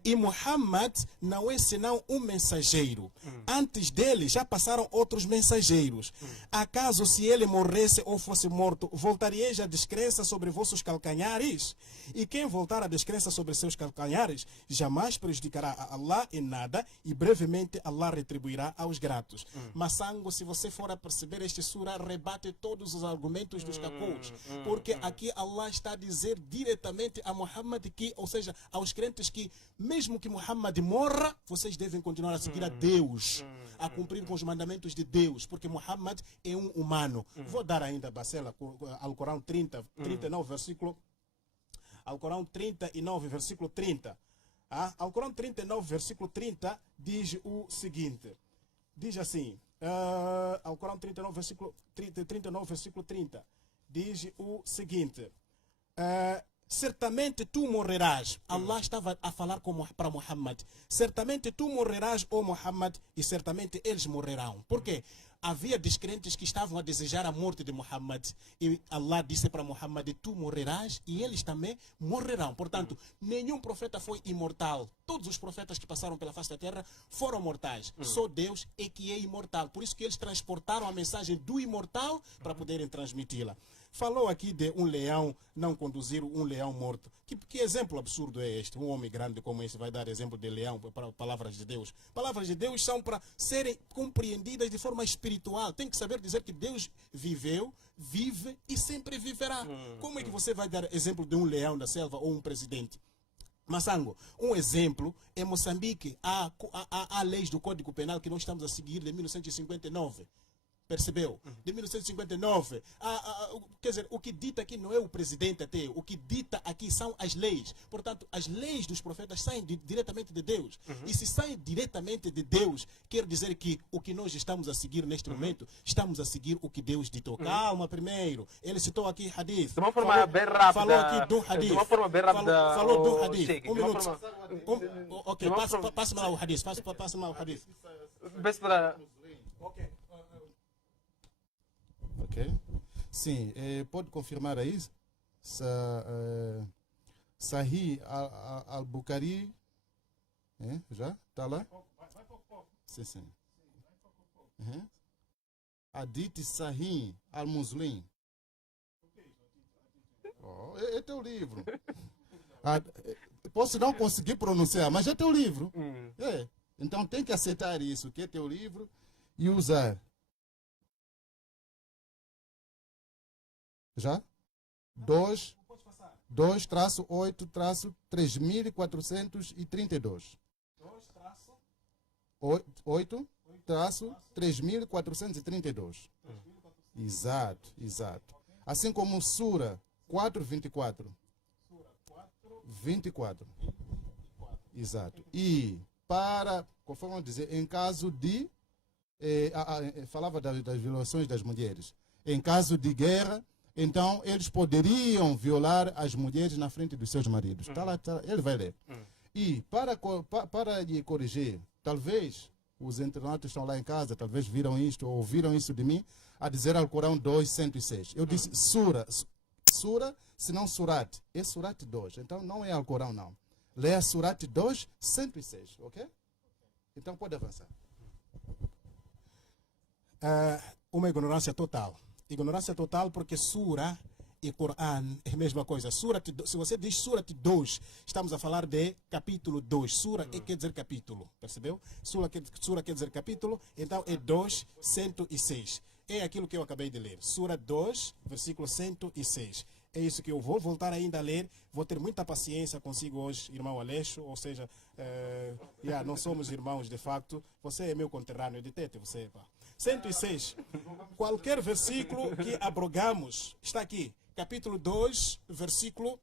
e Muhammad não é senão um mensageiro. Antes dele já passaram outros mensageiros. Acaso se ele morresse ou fosse morto, voltaríeis a descrença sobre vossos calcanhares? E quem voltar a descrença sobre seus calcanhares jamais prejudicará a Allah em nada, e brevemente Allah retribuirá aos gratos. Massango, se você for a perceber, este sura rebate todos os argumentos dos cacuts, porque aqui Allah está a dizer diretamente a Muhammad que, ou seja, aos crentes, que mesmo que Muhammad morra, vocês devem continuar a seguir a Deus, a cumprir com os mandamentos de Deus, porque Muhammad é um humano. Vou dar ainda, Bacela, Alcorão 39, versículo... Alcorão 39, versículo 30. Alcorão 39, versículo 30 diz o seguinte. Diz assim, Alcorão 39, versículo 30, diz o seguinte. certamente tu morrerás. Allah estava a falar para Muhammad. Certamente tu morrerás, ó Muhammad, e certamente eles morrerão. Por quê? Havia descrentes que estavam a desejar a morte de Muhammad. E Allah disse para Muhammad, tu morrerás e eles também morrerão. Portanto, nenhum profeta foi imortal. Todos os profetas que passaram pela face da terra foram mortais. Só Deus é que é imortal. Por isso que eles transportaram a mensagem do imortal para poderem transmiti-la. Falou aqui de um leão não conduzir um leão morto. Que exemplo absurdo é este? Um homem grande como esse vai dar exemplo de leão para palavras de Deus. Palavras de Deus são para serem compreendidas de forma espiritual. Tem que saber dizer que Deus viveu, vive e sempre viverá. Como é que você vai dar exemplo de um leão da selva ou um presidente? Massango, um exemplo, em Moçambique há leis do Código Penal que nós estamos a seguir de 1959. Percebeu? De 1959. Quer dizer, o que dita aqui não é o presidente até. O que dita aqui são as leis. Portanto, as leis dos profetas saem diretamente de Deus. E se saem diretamente de Deus, quer dizer que o que nós estamos a seguir neste momento, estamos a seguir o que Deus ditou. Calma primeiro. Ele citou aqui hadith. De uma forma bem rápida. Falou aqui do hadith. De uma forma bem rápida. Falou do hadith. Sheikh, Um minuto. Ok, passa-me lá o hadith. Passa-me lá o hadith. Vê-se para... Ok. Ok? Sim, pode confirmar aí? Sahih al-Bukhari, já? Está lá? Sim, sim. Hadith Sahih al-Muslim. Oh, é teu livro. Posso não conseguir pronunciar, mas é teu livro. É. Então tem que aceitar isso, que é teu livro, e usar. Já? 2-8-3432. 8-3432. Exato, exato. Assim como Sura 4:24. 24. Exato. E para, conforme eu dizer, em caso de falava das violações das mulheres. Em caso de guerra, então eles poderiam violar as mulheres na frente dos seus maridos. Tá lá, ele vai ler. E para lhe corrigir, talvez os internautas estão lá em casa, talvez viram isto ou ouviram isso de mim, a dizer Alcorão 2:106. Eu disse sura, se não surat. É surat 2. Então não é Alcorão, não. Leia surat 2:106, ok? Então pode avançar. Uma ignorância total. Ignorância total porque Sura e Coran é a mesma coisa. Se você diz Surat 2, estamos a falar de capítulo 2. Sura quer dizer capítulo, percebeu? Sura quer dizer capítulo, então é 2:106. É aquilo que eu acabei de ler. Sura 2, versículo 106. É isso que eu vou voltar ainda a ler. Vou ter muita paciência consigo hoje, irmão Aleixo. Ou seja, não somos irmãos de facto. Você é meu conterrâneo de tete, você, pá. 106. Qualquer versículo que abrogamos, está aqui. Capítulo 2, versículo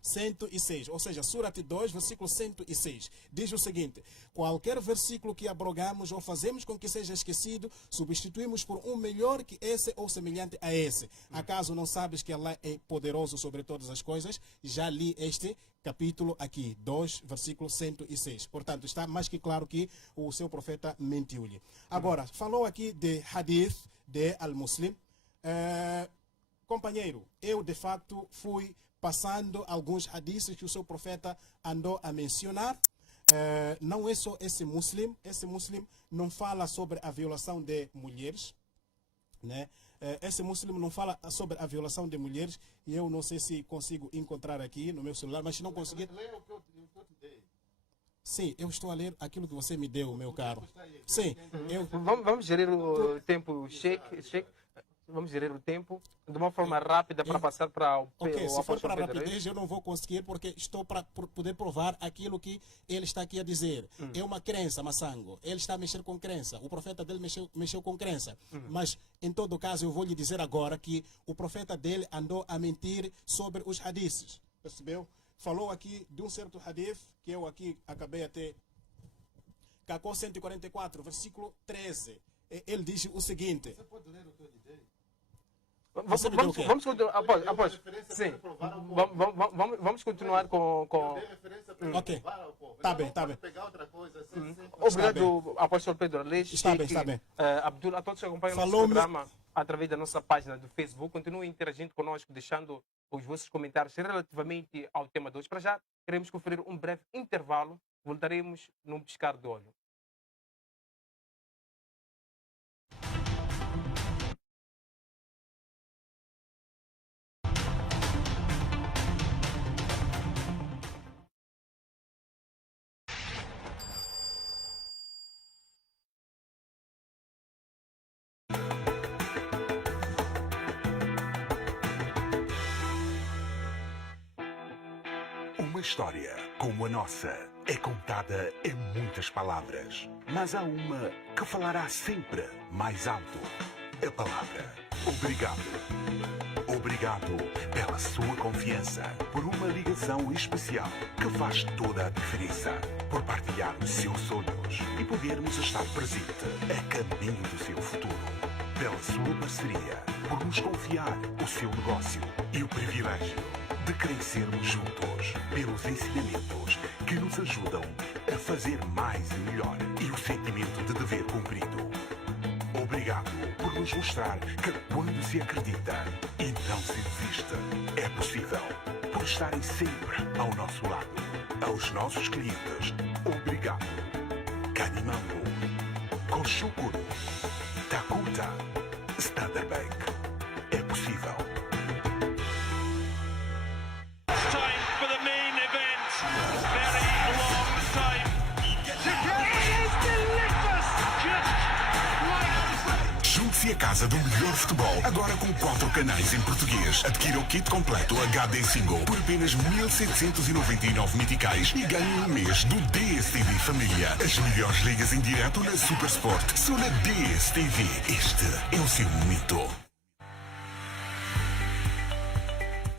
106. Ou seja, Surat 2, versículo 106. Diz o seguinte: qualquer versículo que abrogamos ou fazemos com que seja esquecido, substituímos por um melhor que esse ou semelhante a esse. Acaso não sabes que Allah é poderoso sobre todas as coisas? Já li este capítulo aqui, 2, versículo 106. Portanto, está mais que claro que o seu profeta mentiu-lhe. Agora, falou aqui de hadith de Al-Muslim. Companheiro, eu de facto fui passando alguns hadiths que o seu profeta andou a mencionar. Não é só esse muslim não fala sobre a violação de mulheres, né? Esse muslim não fala sobre a violação de mulheres, e eu não sei se consigo encontrar aqui no meu celular, mas se não conseguir... Sim, eu estou a ler aquilo que você me deu, meu caro. Sim. Vamos gerir o tempo, Sheikh. Vamos gerir o tempo de uma forma rápida para passar para o Ok, se for para rapidez eu não vou conseguir porque estou para poder provar aquilo que ele está aqui a dizer. É uma crença, Massango. Ele está a mexer com crença. O profeta dele mexeu com crença. Mas, em todo caso, eu vou lhe dizer agora que o profeta dele andou a mentir sobre os hadiths. Percebeu? Falou aqui de um certo hadith que eu aqui acabei até... Cacó 144, versículo 13. Ele diz o seguinte... Você pode ler o que eu lhe dei? Você me deu o quê? Vamos continuar. Após. referência Sim. para provar ao povo. Vamos continuar com. Eu dei referência para Ok. provar ao povo. Tá Então bem, não tá pode bem. pegar outra coisa assim, sem Obrigado, apóstolo Pedro Aleixo. Está bem, está bem. Abdul, a todos que acompanham o nosso Falou-me- programa através da nossa página do Facebook, continuem interagindo conosco, deixando os vossos comentários relativamente ao tema de hoje. Para já, queremos conferir um breve intervalo. Voltaremos num piscar de olho. Uma história como a nossa é contada em muitas palavras, mas há uma que falará sempre mais alto. A palavra obrigado. Obrigado pela sua confiança, por uma ligação especial que faz toda a diferença, por partilhar os seus sonhos e podermos estar presente a caminho do seu futuro. Pela sua parceria, por nos confiar o seu negócio e o privilégio de crescermos juntos, pelos ensinamentos que nos ajudam a fazer mais e melhor e o sentimento de dever cumprido. Obrigado por nos mostrar que quando se acredita e não se desiste, é possível. Por estarem sempre ao nosso lado. Aos nossos clientes, obrigado. Canimango, Koshukuru, Takuta, Standard Bank. É possível. Time for the main event. Very long time. It is delicious. Just Junte-se à casa do melhor futebol, agora com 4 canais em português. Adquira o kit completo HD Single por apenas 1.799 meticais e ganhe um mês do DSTV Família. As melhores ligas em direto na Supersport são na DSTV. Este é o seu momento.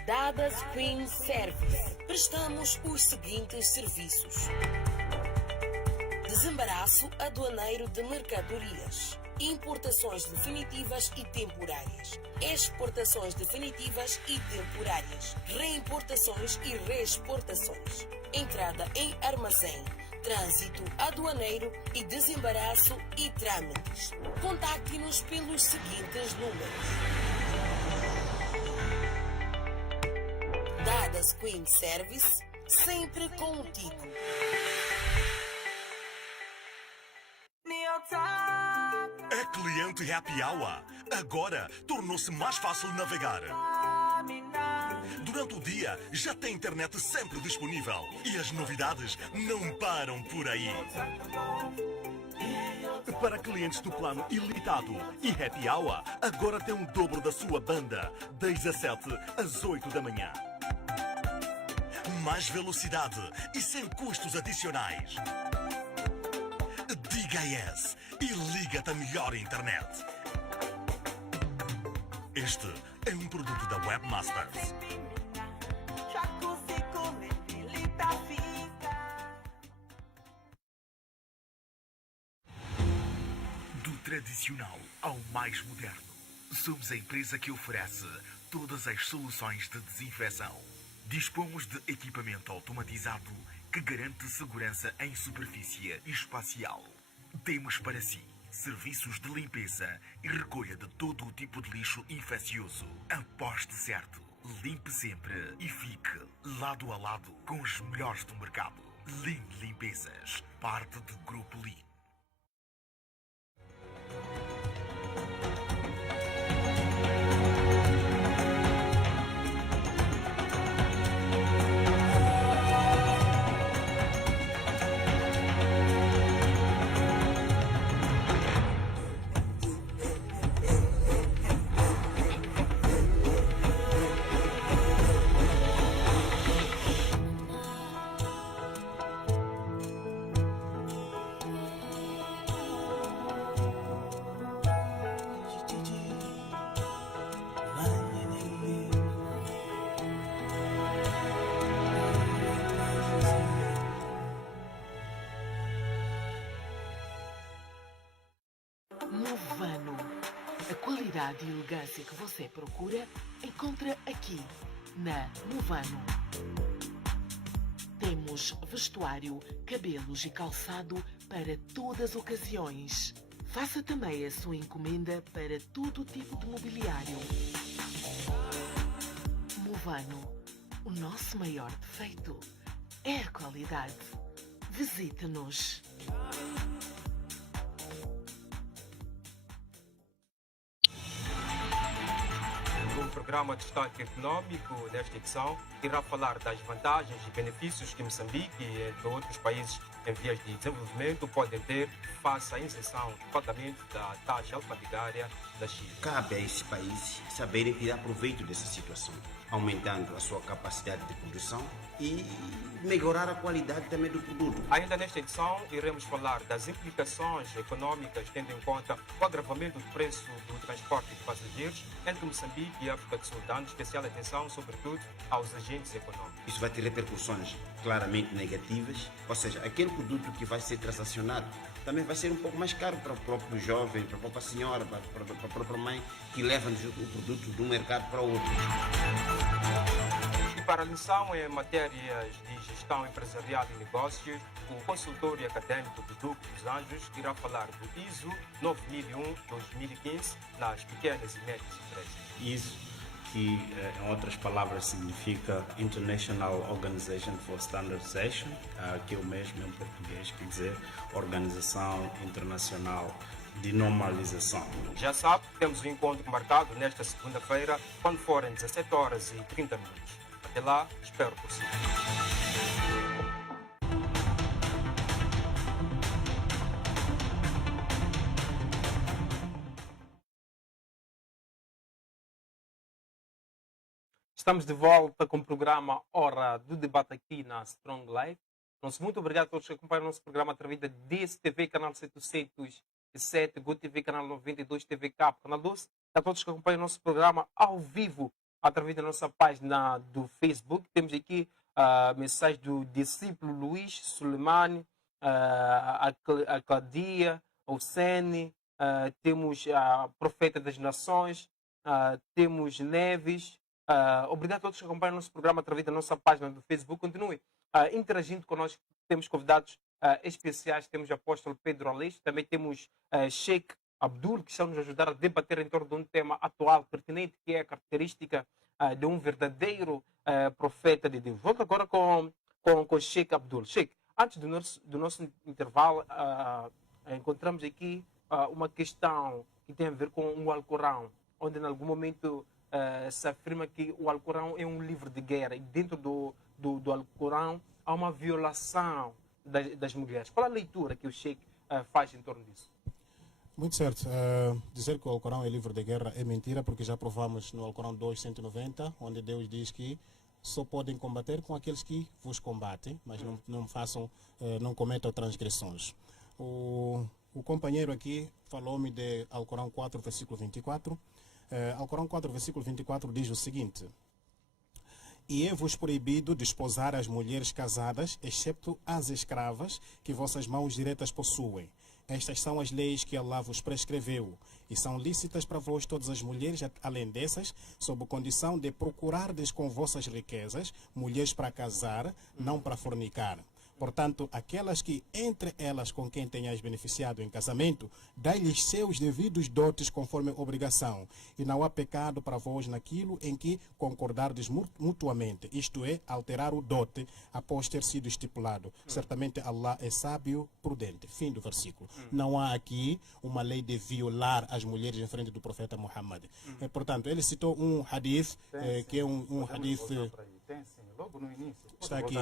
Dadas Queen Service. Prestamos os seguintes serviços: desembaraço aduaneiro de mercadorias, importações definitivas e temporárias, exportações definitivas e temporárias, reimportações e reexportações, entrada em armazém, trânsito aduaneiro e desembaraço e trâmites. Contacte-nos pelos seguintes números: Dadas Queen Service, sempre contigo. A cliente Happy Hour agora tornou-se mais fácil navegar. Durante o dia já tem internet sempre disponível e as novidades não param por aí. Para clientes do plano ilimitado e Happy Hour, agora tem um dobro da sua banda, das 17 às 8 da manhã. Mais velocidade e sem custos adicionais. Diga yes e liga-te a melhor internet. Este é um produto da Webmasters. Do tradicional ao mais moderno, somos a empresa que oferece todas as soluções de desinfecção. Dispomos de equipamento automatizado que garante segurança em superfície espacial. Temos para si serviços de limpeza e recolha de todo o tipo de lixo infeccioso. Aposte certo, limpe sempre e fique lado a lado com os melhores do mercado. Lean Limpezas, parte do Grupo Lean. qualidade e elegância que você procura, encontra aqui, na Movano. Temos vestuário, cabelos e calçado para todas as ocasiões. Faça também a sua encomenda para todo tipo de mobiliário. Movano, o nosso maior defeito é a qualidade. Visite-nos. O programa Destaque Econômico, nesta edição, irá falar das vantagens e benefícios que Moçambique e entre outros países em vias de desenvolvimento podem ter face à isenção do pagamento da taxa alfandegária da China. Cabe a esses países saberem tirar proveito dessa situação, aumentando a sua capacidade de produção e melhorar a qualidade também do produto. Ainda nesta edição, iremos falar das implicações econômicas, tendo em conta o agravamento do preço do transporte de passageiros entre Moçambique e África do Sul, dando especial atenção, sobretudo, aos agentes econômicos. Isso vai ter repercussões claramente negativas, ou seja, aquele produto que vai ser transacionado também vai ser um pouco mais caro para o próprio jovem, para a própria senhora, para a própria mãe, que leva o produto de um mercado para o outro. E para a lição em matérias de gestão empresarial e negócios, o consultor e académico do Duque dos Anjos irá falar do ISO 9001-2015 nas pequenas e médias empresas. ISO, que em outras palavras significa International Organization for Standardization, que é o mesmo em português, quer dizer Organização Internacional de Normalização. Já sabe, temos um encontro marcado nesta segunda-feira, quando forem 17 horas e 30 minutos. Até lá, espero por si. Estamos de volta com o programa Hora do Debate aqui na Strong Life. Nosso muito obrigado a todos que acompanham o nosso programa através da DSTV, canal 707, GoTV, canal 92, TV Cap, canal 12. A todos que acompanham o nosso programa ao vivo através da nossa página do Facebook. Temos aqui a mensagem do discípulo Luís Suleimani, a Claudia, o Sene, temos a Profeta das Nações, temos Neves. Obrigado a todos que acompanham o nosso programa através da nossa página do Facebook. Continue interagindo conosco. Temos convidados especiais. Temos o apóstolo Pedro Aleixo. Também temos Sheikh Abdul, que estão nos ajudar a debater em torno de um tema atual, pertinente, que é a característica de um verdadeiro profeta de Deus. Volto agora com Sheikh Abdul. Sheikh, antes do nosso intervalo, encontramos aqui uma questão que tem a ver com o Alcorão, onde em algum momento se afirma que o Alcorão é um livro de guerra e dentro do Alcorão há uma violação das mulheres. Qual a leitura que o Sheikh faz em torno disso? Muito certo. Dizer que o Alcorão é livro de guerra é mentira, porque já provamos no Alcorão 2:190, onde Deus diz que só podem combater com aqueles que vos combatem, mas não cometam transgressões. O companheiro aqui falou-me de Alcorão 4, versículo 24. Alcorão 4, versículo 24 diz o seguinte: e é-vos proibido desposar as mulheres casadas, excepto as escravas que vossas mãos direitas possuem. Estas são as leis que Allah vos prescreveu, e são lícitas para vós todas as mulheres, além dessas, sob condição de procurardes com vossas riquezas mulheres para casar, não para fornicar. Portanto, aquelas que, entre elas com quem tenhas beneficiado em casamento, dai-lhes seus devidos dotes conforme obrigação, e não há pecado para vós naquilo em que concordardes mutuamente, isto é, alterar o dote após ter sido estipulado. Certamente Allah é sábio, prudente. Fim do versículo. Não há aqui uma lei de violar as mulheres em frente do profeta Muhammad. Portanto, ele citou um hadith, que é um hadith... Tem sim, logo no início. Está aqui.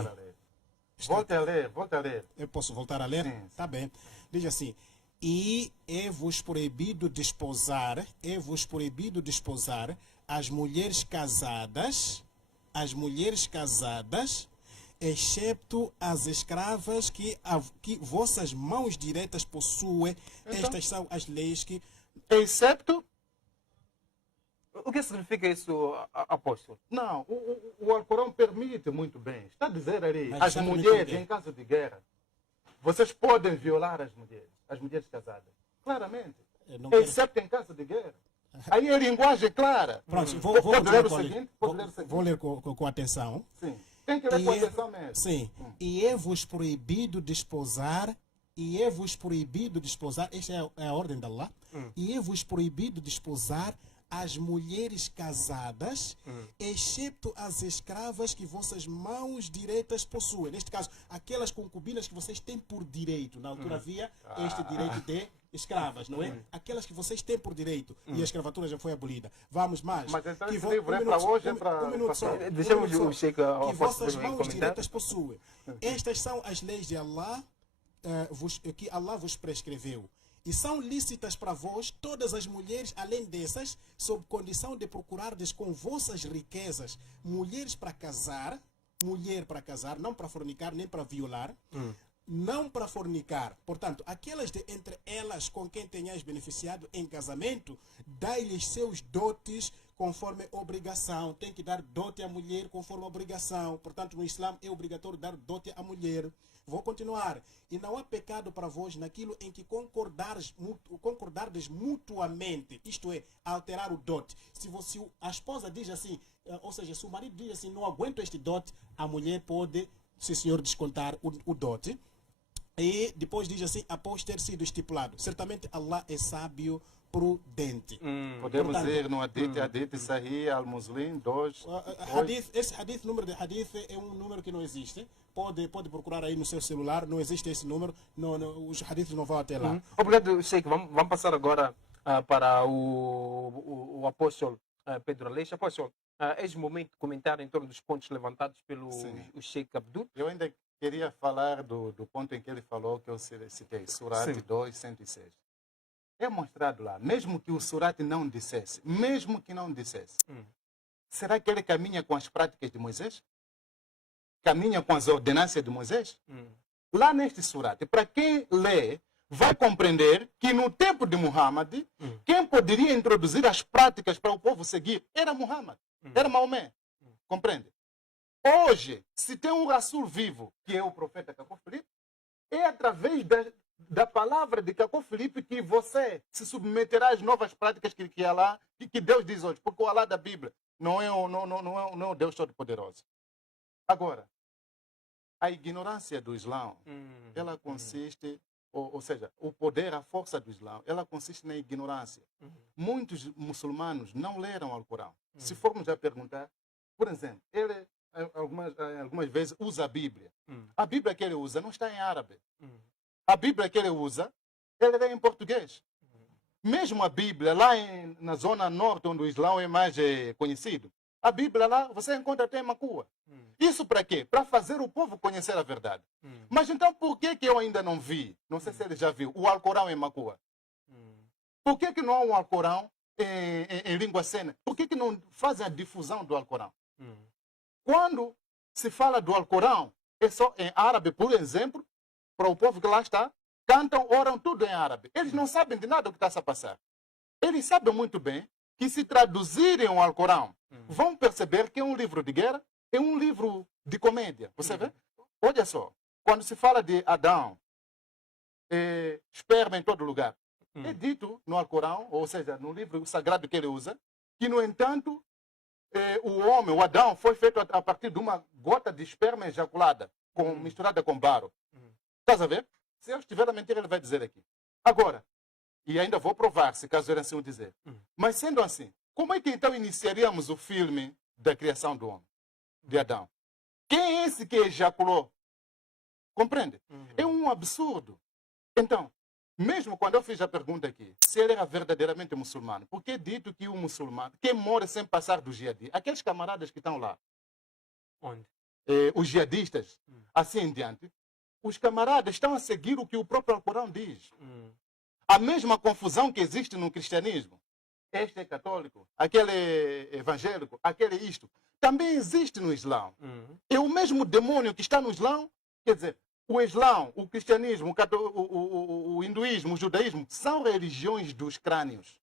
Volte a ler. Eu posso voltar a ler? Sim. Tá bem. Diz assim: e é-vos proibido desposar as mulheres casadas, excepto as escravas que vossas mãos direitas possuem. Então, estas são as leis que... Excepto? O que significa isso, apóstolo? Não, o Alcorão permite muito bem. Está a dizer ali, Mas as está mulheres permitindo. em caso de guerra, vocês podem violar as mulheres casadas. Claramente. Eu não quero- Excepto em caso de guerra. Aí é linguagem clara. Pronto, Pode continuar ler o com a- seguinte? Pode ler o seguinte? Vou ler com atenção. Sim. Tem que ler com E é- atenção mesmo. Sim. E é-vos proibido desposar, esta é a ordem de Allah, e é-vos proibido desposar as mulheres casadas, excepto as escravas que vossas mãos direitas possuem. Neste caso, aquelas concubinas que vocês têm por direito. Na altura havia este direito de escravas, não é? Aquelas que vocês têm por direito. E a escravatura já foi abolida. Vamos mais. Mas então Que esse vo- livro um é minuto, para hoje, um- é para um minuto só. passar? Deixamos Um minuto o só. Sheikh Que vossas comentar. mãos direitas possuem. Estas são as leis de Allah que Allah vos prescreveu. E são lícitas para vós todas as mulheres, além dessas, sob condição de procurardes com vossas riquezas mulher para casar, não para fornicar nem para violar, não para fornicar. Portanto, aquelas de entre elas com quem tenhais beneficiado em casamento, dai-lhes seus dotes conforme obrigação. Tem que dar dote à mulher conforme obrigação. Portanto, no Islã é obrigatório dar dote à mulher. Vou continuar. E não há pecado para vós naquilo em que concordardes mutuamente. Isto é, alterar o dote. Se a esposa diz assim, ou seja, se o marido diz assim, não aguento este dote, a mulher pode, se o senhor descontar o dote. E depois diz assim, após ter sido estipulado. Certamente Allah é sábio, prudente. Podemos Portanto, ir no Hadith Sahih al-Muslim 2. Esse hadith, número de hadith é um número que não existe. Pode procurar aí no seu celular, não existe esse número, os hadiths não vão até lá. Obrigado, Sheikh. Vamos passar agora para o apóstolo Pedro Aleixo. Apóstolo, é o momento de comentar em torno dos pontos levantados pelo o Sheikh Abdul. Eu ainda queria falar do ponto em que ele falou, que eu citei, Surat Sim. 2, 106. É mostrado lá, mesmo que o Surat não dissesse, será que ele caminha com as práticas de Moisés? Caminha com as ordenanças de Moisés? Lá neste Surat, para quem lê, vai compreender que no tempo de Muhammad, quem poderia introduzir as práticas para o povo seguir era Muhammad, era Maomé. Compreende? Hoje, se tem um Rasul vivo, que é o profeta Cacó Filipe, é através da palavra de Cacó Filipe que você se submeterá às novas práticas que Deus diz hoje. Porque o Allah da Bíblia não é o Deus Todo-Poderoso. Agora, a ignorância do Islã, ela consiste, ou seja, o poder, a força do Islã, ela consiste na ignorância. Muitos muçulmanos não leram o Corão. Se formos a perguntar, por exemplo, ele algumas vezes usa a Bíblia. A Bíblia que ele usa não está em árabe. A Bíblia que ele usa, ele é em português. Mesmo a Bíblia, lá na zona norte, onde o Islã é mais conhecido, a Bíblia lá você encontra até em Macua. Isso para quê? Para fazer o povo conhecer a verdade. Mas então por que eu ainda não vi? Não sei se ele já viu o Alcorão em Macua. Por que não há um Alcorão em língua sena? Por que não fazem a difusão do Alcorão? Quando se fala do Alcorão, é só em árabe, por exemplo, para o povo que lá está, cantam, oram tudo em árabe. Eles não sabem de nada o que está a passar. Eles sabem muito bem que se traduzirem o Alcorão, vão perceber que é um livro de guerra, é um livro de comédia. Você vê? Olha só, quando se fala de Adão, esperma em todo lugar, é dito no Alcorão, ou seja, no livro sagrado que ele usa, que, no entanto, o homem, o Adão, foi feito a partir de uma gota de esperma ejaculada, misturada com barro. Estás a ver? Se eu estiver a mentir, ele vai dizer aqui. Agora, e ainda vou provar, se caso ele assim o dizer. Mas sendo assim, como é que então iniciaríamos o filme da criação do homem, de Adão? Quem é esse que ejaculou? Compreende? É um absurdo. Então, mesmo quando eu fiz a pergunta aqui, se ele era verdadeiramente muçulmano, porque é dito que o muçulmano, quem morre sem passar do jihadi, aqueles camaradas que estão lá, Onde? os jihadistas, assim em diante, os camaradas estão a seguir o que o próprio Alcorão diz. A mesma confusão que existe no cristianismo. Este é católico, aquele é evangélico, aquele é isto. Também existe no Islã. É o mesmo demônio que está no Islã. Quer dizer, o Islã, o cristianismo, o hinduísmo, o judaísmo, são religiões dos crânios.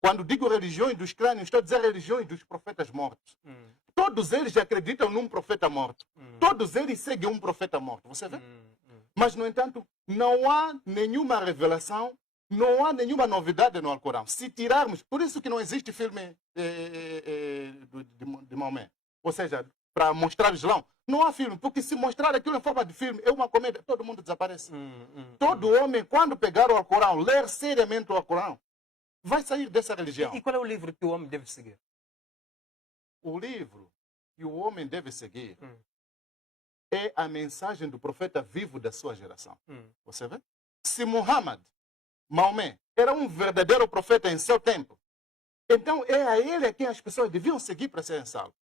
Quando digo religiões dos crânios, estou a dizer religiões dos profetas mortos. Todos eles acreditam num profeta morto. Todos eles seguem um profeta morto. Você vê? Mas, no entanto, não há nenhuma revelação Não há nenhuma novidade no Alcorão. Se tirarmos, por isso que não existe filme de Maomé. Ou seja, para mostrar o Islão. Não há filme, porque se mostrar aquilo em forma de filme, é uma comédia, todo mundo desaparece. Todo homem, quando pegar o Alcorão, ler seriamente o Alcorão, vai sair dessa religião. E qual é o livro que o homem deve seguir? O livro que o homem deve seguir é a mensagem do profeta vivo da sua geração. Você vê? Se Muhammad, Maomé, era um verdadeiro profeta em seu tempo, então é a ele a quem as pessoas deviam seguir para serem salvos.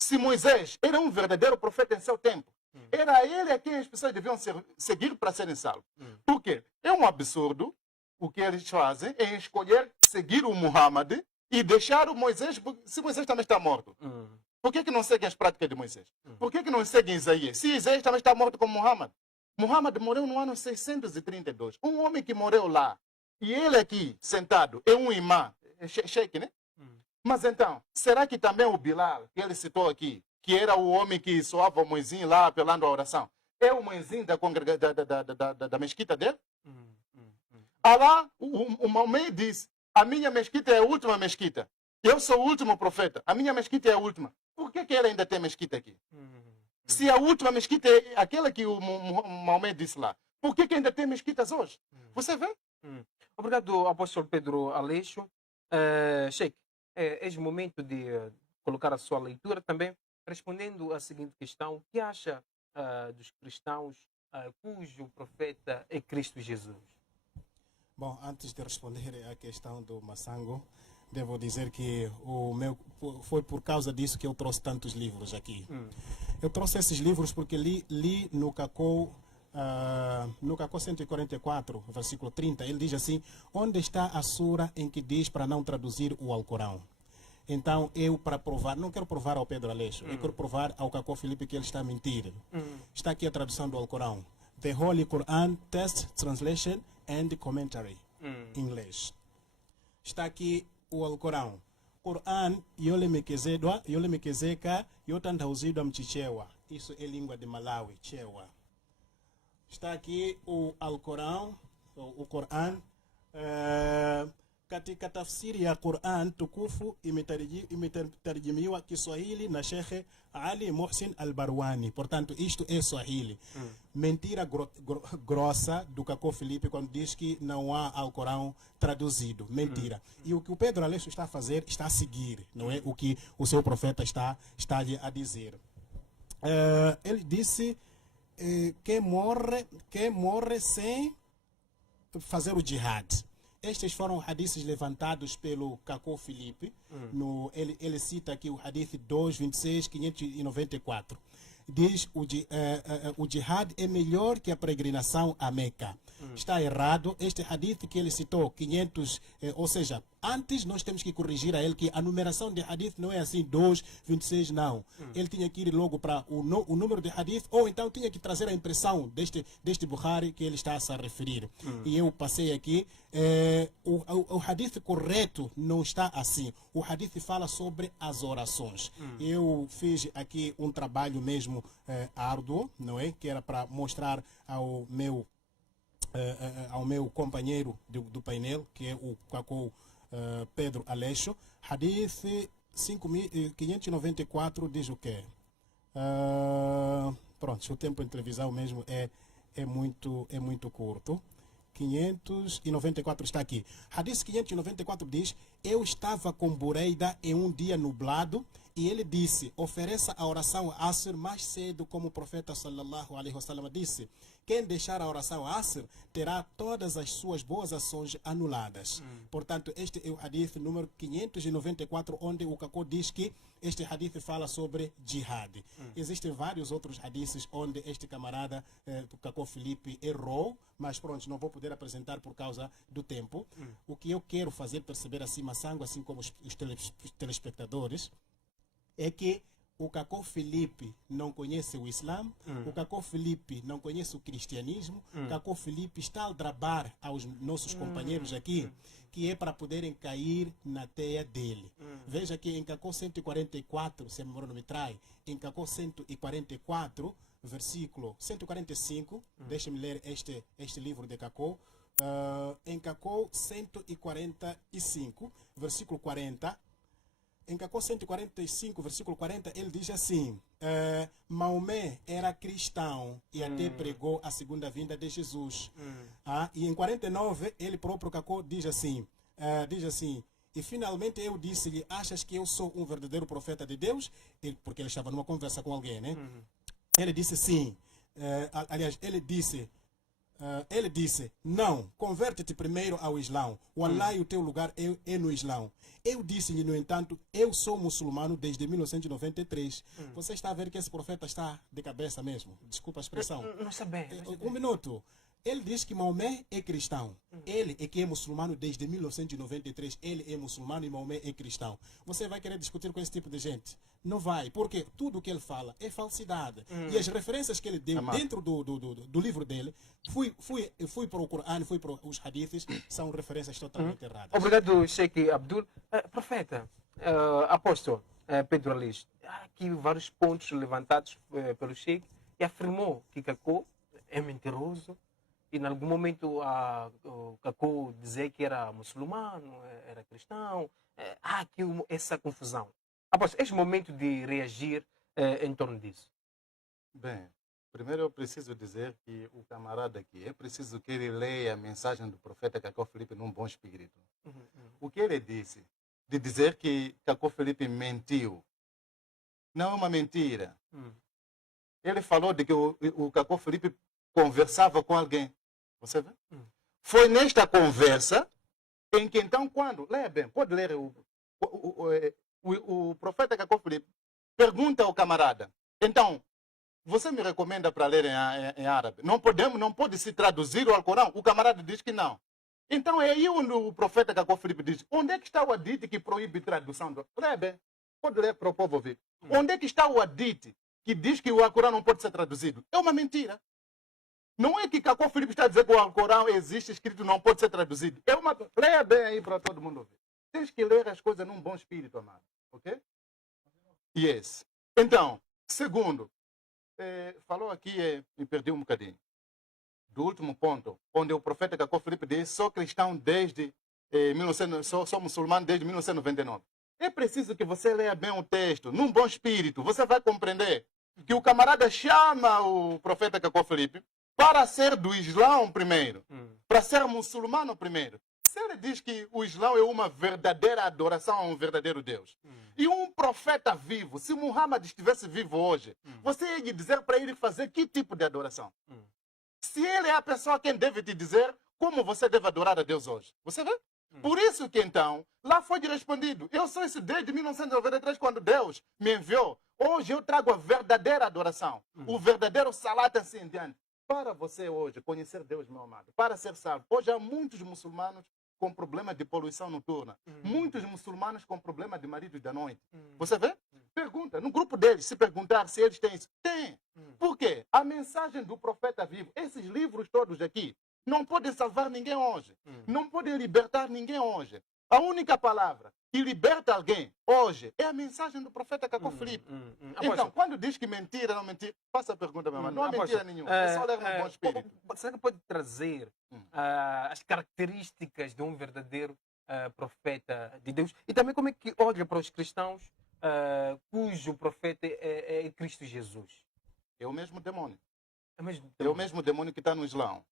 Se Moisés era um verdadeiro profeta em seu tempo, era a ele a quem as pessoas deviam seguir para serem salvos. Por quê? É um absurdo o que eles fazem em escolher seguir o Muhammad e deixar o Moisés, se Moisés também está morto. Por que não seguem as práticas de Moisés? Por que não seguem Isaías? Se Isaías também está morto como Muhammad. Muhammad morreu no ano 632. Um homem que morreu lá, e ele aqui, sentado, é um imã, sheikh, né? Mas então, será que também o Bilal, que ele citou aqui, que era o homem que soava o Moizinho lá apelando à oração, é o Moizinho da mesquita dele? Allah, o Maomé diz, a minha mesquita é a última mesquita. Eu sou o último profeta. A minha mesquita é a última. Por que ele ainda tem mesquita aqui? Se a última mesquita é aquela que o Maomé disse lá, por que ainda tem mesquitas hoje? Você vê? Obrigado, apóstolo Pedro Aleixo. Sheikh, é o momento de colocar a sua leitura também, respondendo à seguinte questão: o que acha dos cristãos cujo profeta é Cristo Jesus? Bom, antes de responder à questão do Masango, devo dizer que foi por causa disso que eu trouxe tantos livros aqui. Eu trouxe esses livros porque li no Cacau 144, versículo 30, ele diz assim: onde está a sura em que diz para não traduzir o Alcorão? Então, eu, para provar, não quero provar ao Pedro Aleixo, eu quero provar ao Cacau Felipe que ele está a mentir. Está aqui a tradução do Alcorão: The Holy Quran Test Translation and Commentary, em inglês. Está aqui o Alcorão. Quran, yole mekezeka, yotandauzidwa mchichewa. Isso é língua de Malawi, chewa. Está aqui o Alcorão, o Quran. Katika tafsiri ya Quran tukufu imetarjimiwa Kiswahili na Sheikh Ali Muhsin Al-Barwani. Portanto, isto é Swahili. Mentira grossa do Cacau Felipe quando diz que não há Alcorão traduzido. Mentira. E o que o Pedro Aleixo está a fazer, está a seguir, não é o que o seu profeta está a dizer. Ele disse que morre sem fazer o jihad. Estes foram hadiths levantados pelo Cacau Felipe. Ele cita aqui o hadith 226, 594. Diz o jihad é melhor que a peregrinação a Meca. Está errado. Este hadith que ele citou, 500, ou seja, antes nós temos que corrigir a ele que a numeração de hadith não é assim 2, 26, não. Ele tinha que ir logo para o número de hadith, ou então tinha que trazer a impressão deste Bukhari que ele está a se referir. E eu passei aqui, o hadith correto não está assim. O hadith fala sobre as orações. Eu fiz aqui um trabalho mesmo árduo, não é? Que era para mostrar ao meu companheiro do painel, que é o Cacau Pedro Aleixo. Hadith 594 diz o quê? Pronto, o tempo em televisão mesmo é muito curto. 594 está aqui. Hadith 594 diz: eu estava com Bureida em um dia nublado e ele disse: ofereça a oração Asr mais cedo, como o profeta sallallahu alaihi wasallam disse: quem deixar a oração Asr terá todas as suas boas ações anuladas. Portanto, este é o hadith número 594, onde o Cacau diz que este hadith fala sobre jihad. Existem vários outros hadiths onde este camarada, o Cacau Felipe, errou, mas pronto, não vou poder apresentar por causa do tempo. O que eu quero fazer perceber assim, Masango, assim como os telespectadores, é que o Cacau Felipe não conhece o Islã, o Cacau Felipe não conhece o cristianismo, o Cacau Felipe está a aldrabar aos nossos companheiros aqui, que é para poderem cair na teia dele. Veja que em Cacau 144, se a memória não me trai, em Cacau 144, versículo 145, deixe-me ler este livro de Cacau, em Cacô 145, versículo 40. Em Cacô 145, versículo 40, ele diz assim: Maomé era cristão e até pregou a segunda vinda de Jesus. E em 49, ele próprio Cacô diz assim: e finalmente eu disse-lhe, achas que eu sou um verdadeiro profeta de Deus? Porque ele estava numa conversa com alguém, né? Ele disse sim. Aliás, ele disse, não, converte-te primeiro ao Islão. Wallahi, o teu lugar é no Islão. Eu disse-lhe, no entanto, eu sou muçulmano desde 1993. Você está a ver que esse profeta está de cabeça mesmo? Desculpa a expressão. Não sabemos. Um minuto. Ele diz que Maomé é cristão. Ele é que é muçulmano desde 1993. Ele é muçulmano e Maomé é cristão. Você vai querer discutir com esse tipo de gente? Não vai, porque tudo o que ele fala é falsidade. E as referências que ele deu dentro do livro dele, fui para o Corão, fui para os hadiths, são referências totalmente erradas. Obrigado, Sheikh Abdul. Profeta, apóstolo Pedro Aleixo, há aqui vários pontos levantados pelo Sheikh e afirmou que Cacô é mentiroso. E em algum momento o Cacô dizer que era muçulmano, era cristão. Há aqui essa confusão. Após este momento de reagir em torno disso. Bem, primeiro eu preciso dizer que o camarada aqui, é preciso que ele leia a mensagem do profeta Cacô Filipe num bom espírito. O que ele disse, de dizer que Cacô Filipe mentiu, não é uma mentira. Ele falou de que o Cacô Filipe conversava com alguém. Você vê? Foi nesta conversa em que então quando... Leia bem, pode ler o profeta Cacô Filipe pergunta ao camarada, então, você me recomenda para ler em árabe? Não pode se traduzir o Alcorão? O camarada diz que não. Então é aí onde o profeta Cacô Filipe diz, onde é que está o hadith que proíbe tradução? Leia bem, pode ler para o povo ouvir. Onde é que está o hadith que diz que o Alcorão não pode ser traduzido? É uma mentira. Não é que Cacô Filipe está a dizer que o Alcorão existe escrito não pode ser traduzido. Leia bem aí para todo mundo ouvir. Tens que ler as coisas num bom espírito, amado. Ok? Yes. Então, segundo, falou aqui, me perdi um bocadinho, do último ponto, onde o profeta Cacô Filipe diz, sou cristão desde, sou muçulmano desde 1999. É preciso que você leia bem o texto, num bom espírito. Você vai compreender que o camarada chama o profeta Cacô Filipe para ser do Islão primeiro, para ser muçulmano primeiro. Se ele diz que o Islão é uma verdadeira adoração a um verdadeiro Deus, e um profeta vivo, se Muhammad estivesse vivo hoje, você ia dizer para ele fazer que tipo de adoração? Se ele é a pessoa a quem deve te dizer como você deve adorar a Deus hoje. Você vê? Por isso que então, lá foi respondido. Eu sou isso desde 1993, quando Deus me enviou. Hoje eu trago a verdadeira adoração, o verdadeiro salat assim em diante. Para você hoje conhecer Deus, meu amado, para ser salvo. Hoje há muitos muçulmanos com problema de poluição noturna. Muitos muçulmanos com problema de marido da noite. Você vê? Pergunta, no grupo deles, se perguntar se eles têm isso. Tem. Por quê? A mensagem do profeta vivo, esses livros todos aqui, não podem salvar ninguém hoje. Não podem libertar ninguém hoje. A única palavra que liberta alguém hoje é a mensagem do profeta Cacô Filipe. Então, quando diz que mentira, não mentira, faça a pergunta, meu irmão. Não há mentira nenhuma. É só ler no bom espírito. Será que pode trazer as características de um verdadeiro profeta de Deus? E também como é que olha para os cristãos cujo profeta é Cristo Jesus? É o mesmo demônio. É o mesmo demônio que está no Islão.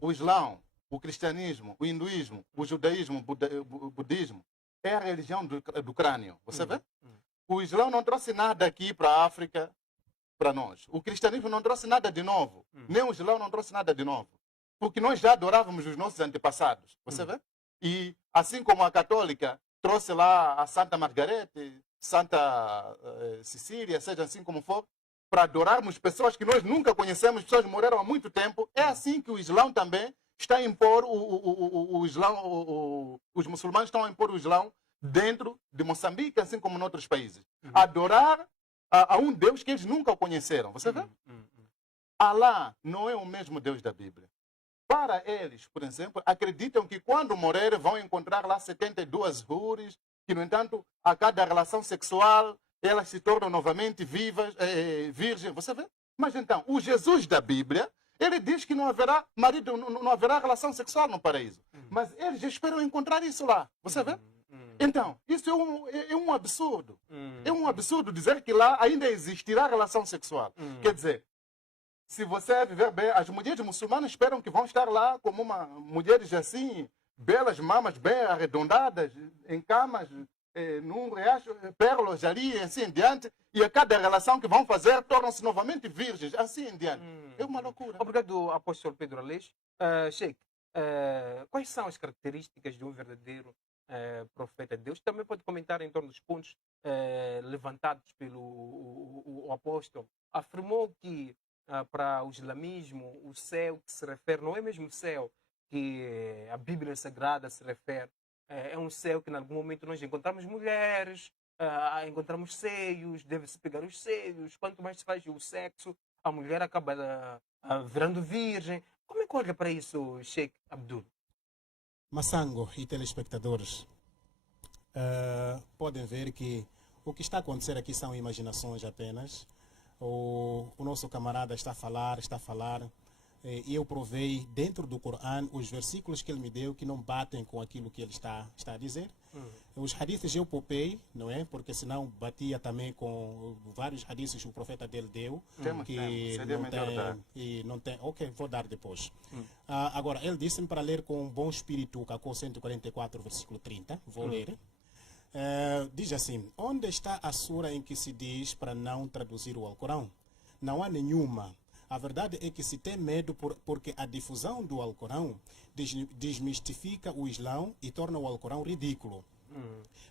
O Islão, o cristianismo, o hinduísmo, o judaísmo, o budismo, é a religião do crânio. Você vê? O Islão não trouxe nada aqui para a África, para nós. O cristianismo não trouxe nada de novo. Nem o Islão não trouxe nada de novo. Porque nós já adorávamos os nossos antepassados. Você vê? E assim como a católica trouxe lá a Santa Margarete, Santa Cecília, seja assim como for, para adorarmos pessoas que nós nunca conhecemos, pessoas que morreram há muito tempo, é assim que o Islão também está a impor o Islão, os muçulmanos estão a impor o Islão dentro de Moçambique, assim como em outros países. Adorar a um Deus que eles nunca conheceram. Você vê? Alá não é o mesmo Deus da Bíblia. Para eles, por exemplo, acreditam que quando morrerem vão encontrar lá 72 hures, que, no entanto, a cada relação sexual elas se tornam novamente vivas, virgens. Você vê? Mas então, o Jesus da Bíblia Ele diz que não haverá marido, não haverá relação sexual no paraíso. Mas eles esperam encontrar isso lá. Você vê? Então, isso é um absurdo. É um absurdo dizer que lá ainda existirá relação sexual. Quer dizer, se você viver bem, as mulheres muçulmanas esperam que vão estar lá como mulheres assim, belas, mamas bem arredondadas, em camas, num riacho, pérolas ali, assim em diante, e a cada relação que vão fazer tornam-se novamente virgens, assim em diante. É uma loucura. Obrigado, apóstolo Pedro Aleixo. Sheikh, quais são as características de um verdadeiro profeta de Deus? Também pode comentar em torno dos pontos levantados pelo o apóstolo. Afirmou que para o islamismo o céu que se refere não é mesmo o céu que a Bíblia Sagrada se refere. É um céu que em algum momento nós encontramos mulheres, encontramos seios, deve-se pegar os seios. Quanto mais se faz o sexo, a mulher acaba virando virgem. Como é que olha para isso, Sheikh Abdul? Massango e telespectadores, podem ver que o que está a acontecer aqui são imaginações apenas. O nosso camarada está a falar, e eu provei dentro do Corão os versículos que ele me deu que não batem com aquilo que ele está a dizer. Os hadiths eu poupei, não é? Porque senão batia também com vários hadiths que o profeta dele deu. Que não tem. Ok, vou dar depois. Agora, ele disse-me para ler com um bom espírito, Cacô 144, versículo 30. Vou ler. Diz assim: onde está a sura em que se diz para não traduzir o Alcorão? Não há nenhuma. A verdade é que se tem medo porque a difusão do Alcorão desmistifica o Islão e torna o Alcorão ridículo.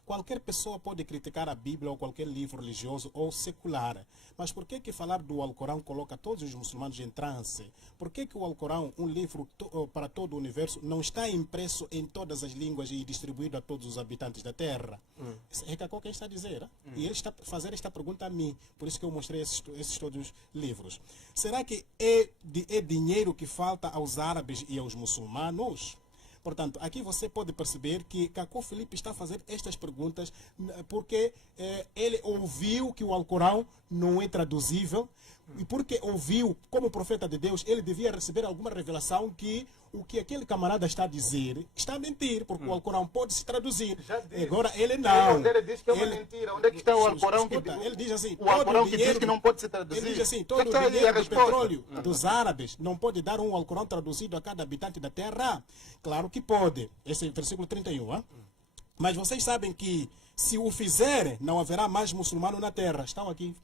Qualquer pessoa pode criticar a Bíblia ou qualquer livro religioso ou secular, mas por que falar do Alcorão coloca todos os muçulmanos em transe? Por que o Alcorão, um livro para todo o universo, não está impresso em todas as línguas e distribuído a todos os habitantes da Terra? É que quem está a dizer. E ele está a fazer esta pergunta a mim, por isso que eu mostrei esses todos os livros. Será que é dinheiro que falta aos árabes e aos muçulmanos? Portanto, aqui você pode perceber que Cacô Filipe está a fazer estas perguntas porque ele ouviu que o Alcorão não é traduzível e porque ouviu, como profeta de Deus, ele devia receber alguma revelação que o que aquele camarada está a dizer está a mentir, porque o Alcorão pode se traduzir. Agora ele não. Ele diz que é uma mentira. Onde é que está o Alcorão? Ele diz assim, o Alcorão que diz que não pode se traduzir. Ele diz assim, todo o dinheiro do petróleo dos árabes não pode dar um Alcorão traduzido a cada habitante da terra? Claro que pode. Esse é o versículo 31. Mas vocês sabem que se o fizerem, não haverá mais muçulmano na terra. Estão aqui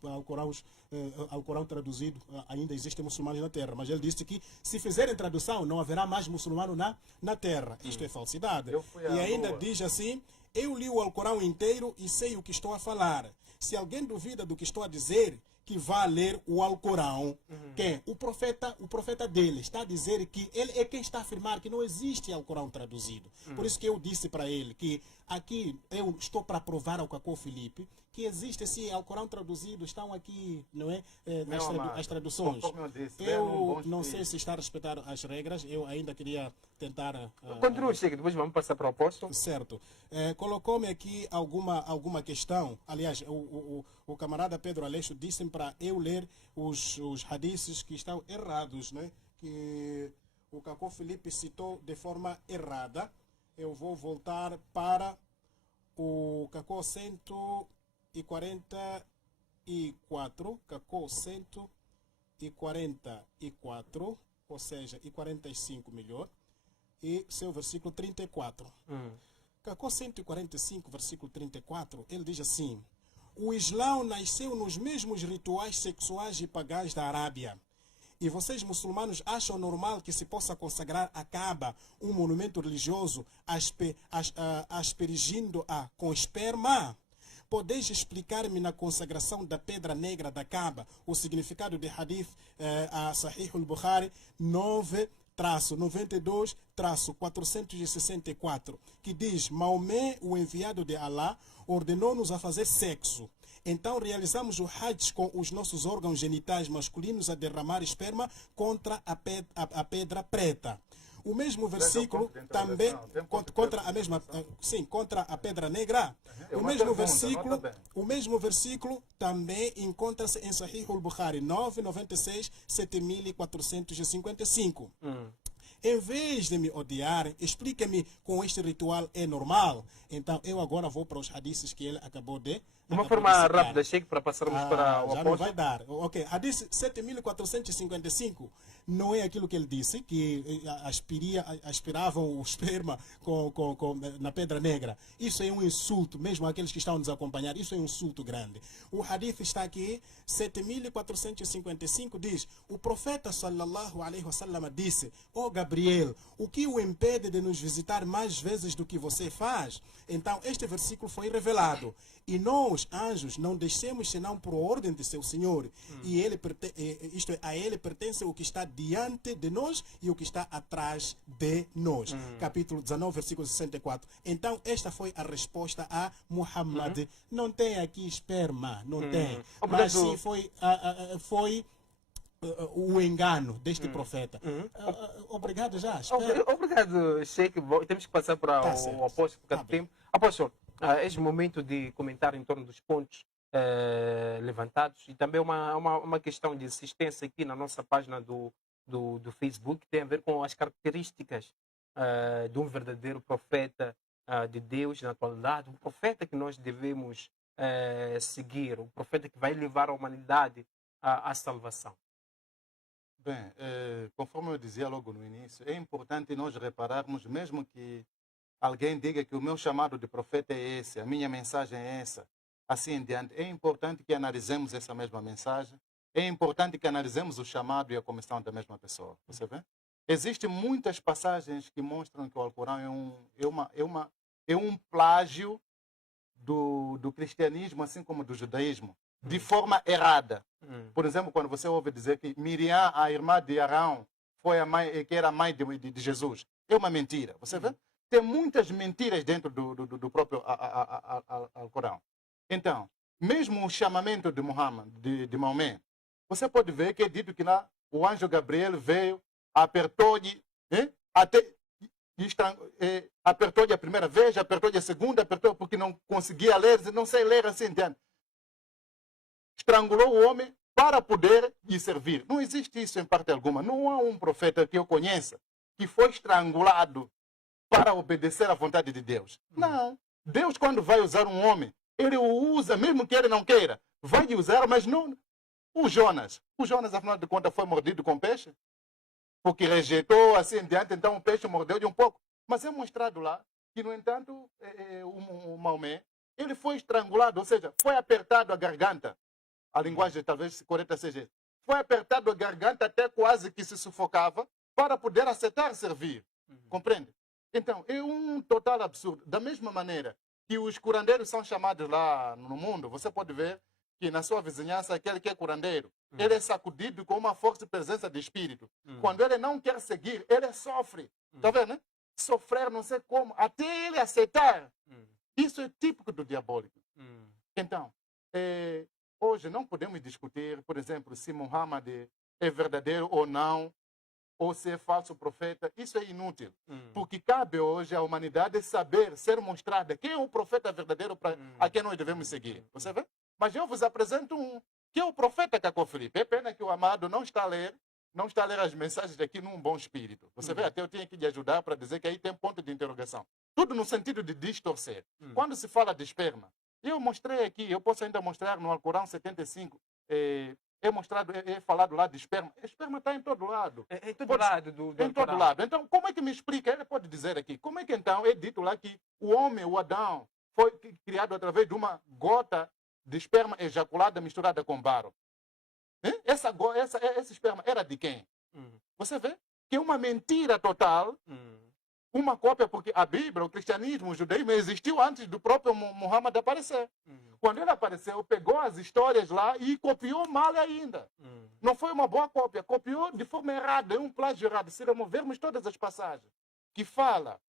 Alcorão traduzido, ainda existem muçulmanos na terra. Mas ele disse que se fizerem tradução, não haverá mais muçulmano na terra. Isto é falsidade. E ainda diz assim: eu li o Alcorão inteiro e sei o que estou a falar. Se alguém duvida do que estou a dizer, que vá ler o Alcorão. Quem? O profeta dele está a dizer que ele é quem está a afirmar que não existe Alcorão traduzido. Por isso que eu disse para ele que aqui eu estou para provar ao Cacô Filipe que existe sim Alcorão traduzido, estão aqui, não é? As traduções. Eu não sei se está a respeitar as regras, eu ainda queria tentar... Continue, Sheikh, depois vamos passar para o apóstolo. Certo. Colocou-me aqui alguma questão. Aliás, o camarada Pedro Aleixo disse-me para eu ler os hadiths que estão errados, né? Que o Cacô Filipe citou de forma errada. Eu vou voltar para o Cacô 144, Cacô 144, ou seja, e 45 melhor, e seu versículo 34. Cacô 145, versículo 34, ele diz assim: o Islão nasceu nos mesmos rituais sexuais e pagãos da Arábia. E vocês muçulmanos acham normal que se possa consagrar a Kaaba, um monumento religioso, aspergindo-a com esperma? Podeis explicar-me na consagração da pedra negra da Kaaba o significado de hadith a Sahih al-Bukhari 9-92-464, que diz: Maomé, o enviado de Allah, ordenou-nos a fazer sexo. Então realizamos o Hajj com os nossos órgãos genitais masculinos a derramar esperma contra a pedra preta. O mesmo Veja o versículo ponto de também interrogação, tem ponto de contra a mesma, interrogação. sim, contra a pedra negra. É O uma mesmo pergunta, versículo, nota bem. o mesmo versículo também encontra-se em Sahih al-Bukhari 996 7455. Em vez de me odiarem, explique-me com este ritual é normal. Então eu agora vou para os hadiths que ele acabou de De uma acabou forma de citar. rápida, Sheikh, para passarmos para o Já não apóstolo. vai dar. Ok, hadith 7455 não é aquilo que ele disse, que aspiravam o esperma na pedra negra. Isso é um insulto, mesmo àqueles que estão a nos acompanhar, isso é um insulto grande. O hadith está aqui, 7455 diz, o profeta sallallahu alaihi wasallam disse, ó Gabriel, o que o impede de nos visitar mais vezes do que você faz? Então este versículo foi revelado. E nós, anjos, não descemos senão por ordem de seu Senhor. E ele, isto é, a ele pertence o que está diante de nós e o que está atrás de nós. Capítulo 19, versículo 64. Então, esta foi a resposta a Muhammad. Não tem aqui esperma, não tem. Mas sim foi o engano deste profeta. Obrigado já. Espero. Obrigado, Sheikh. Temos que passar para Tá o certo. apóstolo por Tá causa do bem. tempo. Apóstolo, é o momento de comentar em torno dos pontos levantados e também uma questão de insistência aqui na nossa página do Facebook, que tem a ver com as características de um verdadeiro profeta de Deus na atualidade, um profeta que nós devemos seguir, um profeta que vai levar a humanidade à salvação. Bem, conforme eu dizia logo no início, é importante nós repararmos, mesmo que alguém diga que o meu chamado de profeta é esse, a minha mensagem é essa, assim em diante, é importante que analisemos essa mesma mensagem, é importante que analisemos o chamado e a comissão da mesma pessoa. Você vê? Existem muitas passagens que mostram que o Alcorão é um plágio do cristianismo, assim como do judaísmo, de forma errada. Por exemplo, quando você ouve dizer que Miriam, a irmã de Arão, foi a mãe, que era a mãe de Jesus, é uma mentira. Você vê? Tem muitas mentiras dentro do próprio Alcorão. Então, mesmo o chamamento de Muhammad, de Maomé, você pode ver que é dito que o anjo Gabriel veio, apertou-lhe, apertou-lhe a primeira vez, apertou-lhe a segunda, apertou porque não conseguia ler, não sei ler assim, entende? Estrangulou o homem para poder lhe servir. Não existe isso em parte alguma. Não há um profeta que eu conheça que foi estrangulado para obedecer à vontade de Deus. Não. Deus, quando vai usar um homem, ele o usa, mesmo que ele não queira. Vai lhe usar, mas não. O Jonas, afinal de contas, foi mordido com peixe? Porque rejeitou, assim em diante, então o peixe mordeu-lhe um pouco. Mas é mostrado lá que, no entanto, o Maomé, ele foi estrangulado, ou seja, foi apertado a garganta. A linguagem talvez correta seja essa. Foi apertado a garganta até quase que se sufocava para poder aceitar servir. Compreende? Então, é um total absurdo. Da mesma maneira que os curandeiros são chamados lá no mundo, você pode ver que na sua vizinhança, aquele que é curandeiro, ele é sacudido com uma forte presença de espírito. Quando ele não quer seguir, ele sofre. Está vendo, né? Sofrer não sei como, até ele aceitar. Isso é típico do diabólico. Então, hoje não podemos discutir, por exemplo, se Muhammad é verdadeiro ou não, ou se é falso profeta. Isso é inútil. Porque cabe hoje à humanidade saber, ser mostrada quem é o profeta verdadeiro a quem nós devemos seguir. Você vê? Mas eu vos apresento que é o profeta Caco Felipe. É pena que o amado não está a ler as mensagens aqui num bom espírito. Você vê, até eu tenho que lhe ajudar para dizer que aí tem ponto de interrogação. Tudo no sentido de distorcer. Quando se fala de esperma, eu mostrei aqui, eu posso ainda mostrar no Alcorão 75, é falado lá de esperma. Esperma está em todo lado. Em todo lado em todo lado. Então, como é que me explica? Ele pode dizer aqui. Como é que então é dito lá que o homem, o Adão, foi criado através de uma gota de esperma ejaculada misturada com barro? Esse esperma era de quem? Você vê que é uma mentira total. Uma cópia, porque a Bíblia, o cristianismo, o judaísmo existiu antes do próprio Muhammad aparecer. Quando ele apareceu, pegou as histórias lá e copiou mal ainda. Não foi uma boa cópia, copiou de forma errada, é um plágio errado. Se removermos todas as passagens que fala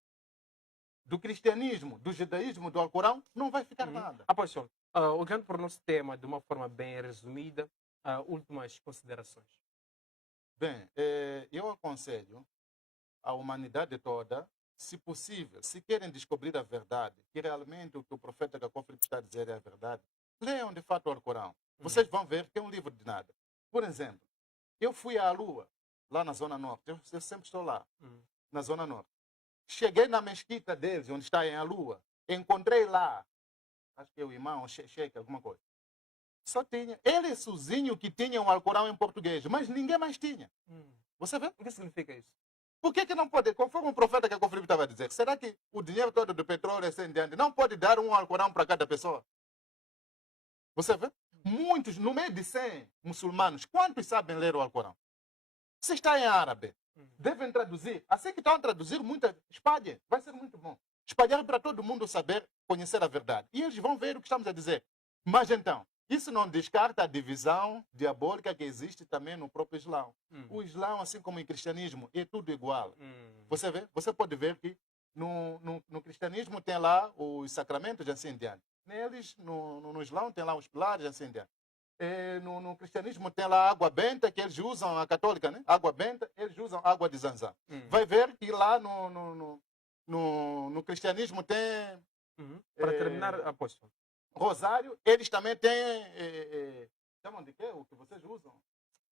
do cristianismo, do judaísmo, do Alcorão, não vai ficar nada. Apóstolo, olhando para o nosso tema de uma forma bem resumida, últimas considerações. Bem, eu aconselho a humanidade toda, se possível, se querem descobrir a verdade, que realmente o que o profeta Jacó Filipe está a dizer é a verdade, leiam de fato o Alcorão. Vocês vão ver que é um livro de nada. Por exemplo, eu fui à Lua, lá na Zona Norte. Eu sempre estou lá, na Zona Norte. Cheguei na mesquita deles, onde está em a Lua. Encontrei lá, acho que é o imã, o sheik, alguma coisa. Só tinha ele sozinho que tinha um Alcorão em português, mas ninguém mais tinha. Você vê? O que significa isso? Por que não pode, conforme o profeta que o Filipe estava a dizer, será que o dinheiro todo do petróleo assim em diante não pode dar um Alcorão para cada pessoa? Você vê? Muitos, no meio de 100 muçulmanos, quantos sabem ler o Alcorão? Se está em árabe, devem traduzir. Assim que estão a traduzir, espalhem. Vai ser muito bom. Espalhar para todo mundo saber, conhecer a verdade. E eles vão ver o que estamos a dizer. Mas então, isso não descarta a divisão diabólica que existe também no próprio Islão. O Islão, assim como o cristianismo, é tudo igual. Você vê? Você pode ver que no cristianismo tem lá os sacramentos, assim em diante. Neles, no Islão, tem lá os pilares, assim em diante. No cristianismo tem lá a água benta, que eles usam, a católica, né? Água benta, eles usam água de zanzã. Vai ver que lá no cristianismo tem... Para terminar, apóstolo. Rosário, eles também têm... chamam de quê? O que vocês usam?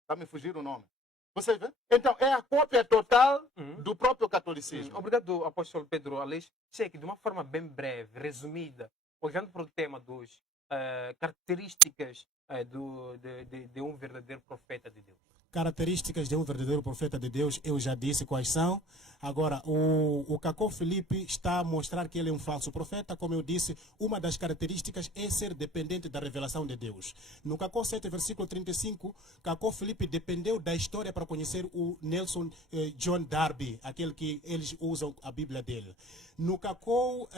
Está me fugir o nome. Vocês vê? Então, é a cópia total do próprio catolicismo. Obrigado, apóstolo Pedro Aleixo. Cheque, de uma forma bem breve, resumida, olhando para o tema dos características de um verdadeiro profeta de Deus. Características de um verdadeiro profeta de Deus, eu já disse quais são. Agora, o Jacó Filipe está a mostrar que ele é um falso profeta. Como eu disse, uma das características é ser dependente da revelação de Deus. No Jacó 7, versículo 35, Jacó Filipe dependeu da história para conhecer o Nelson John Darby, aquele que eles usam a Bíblia dele. No Jacó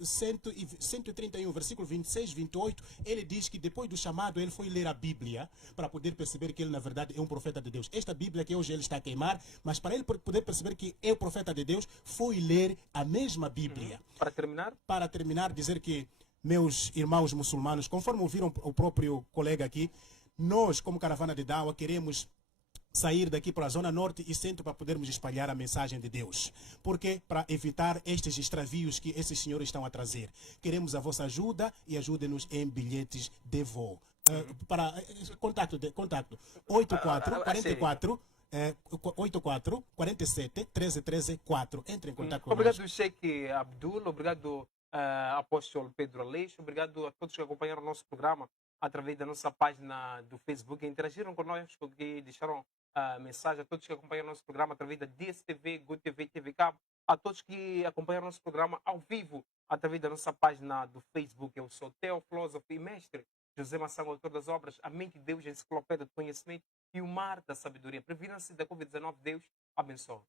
131, versículo 26, 28, ele diz que depois do chamado ele foi ler a Bíblia para poder perceber que ele na verdade é um profeta de Deus. Esta Bíblia que hoje ele está a queimar, mas para ele poder perceber que é o profeta de Deus, foi ler a mesma Bíblia. Para terminar? Para terminar, dizer que, meus irmãos muçulmanos, conforme ouviram o próprio colega aqui, nós, como Caravana de Dawa, queremos sair daqui para a Zona Norte e Centro para podermos espalhar a mensagem de Deus. Porque para evitar estes extravios que esses senhores estão a trazer. Queremos a vossa ajuda e ajudem-nos em bilhetes de voo. Para contato 84 44 84 47 13 13 4. Entre em contato com Obrigado, Sheikh Abdul. Obrigado, apóstolo Pedro Aleixo. Obrigado a todos que acompanharam o nosso programa através da nossa página do Facebook, interagiram conosco, que deixaram mensagem, a todos que acompanharam o nosso programa através da DSTV, GoTV, TV Cabo, a todos que acompanharam o nosso programa ao vivo através da nossa página do Facebook. Eu sou Theo, filósofo e mestre José Massango, autor das obras A Mente de Deus, a Enciclopédia do Conhecimento e o Mar da Sabedoria. Previram-se da Covid-19, Deus abençoe.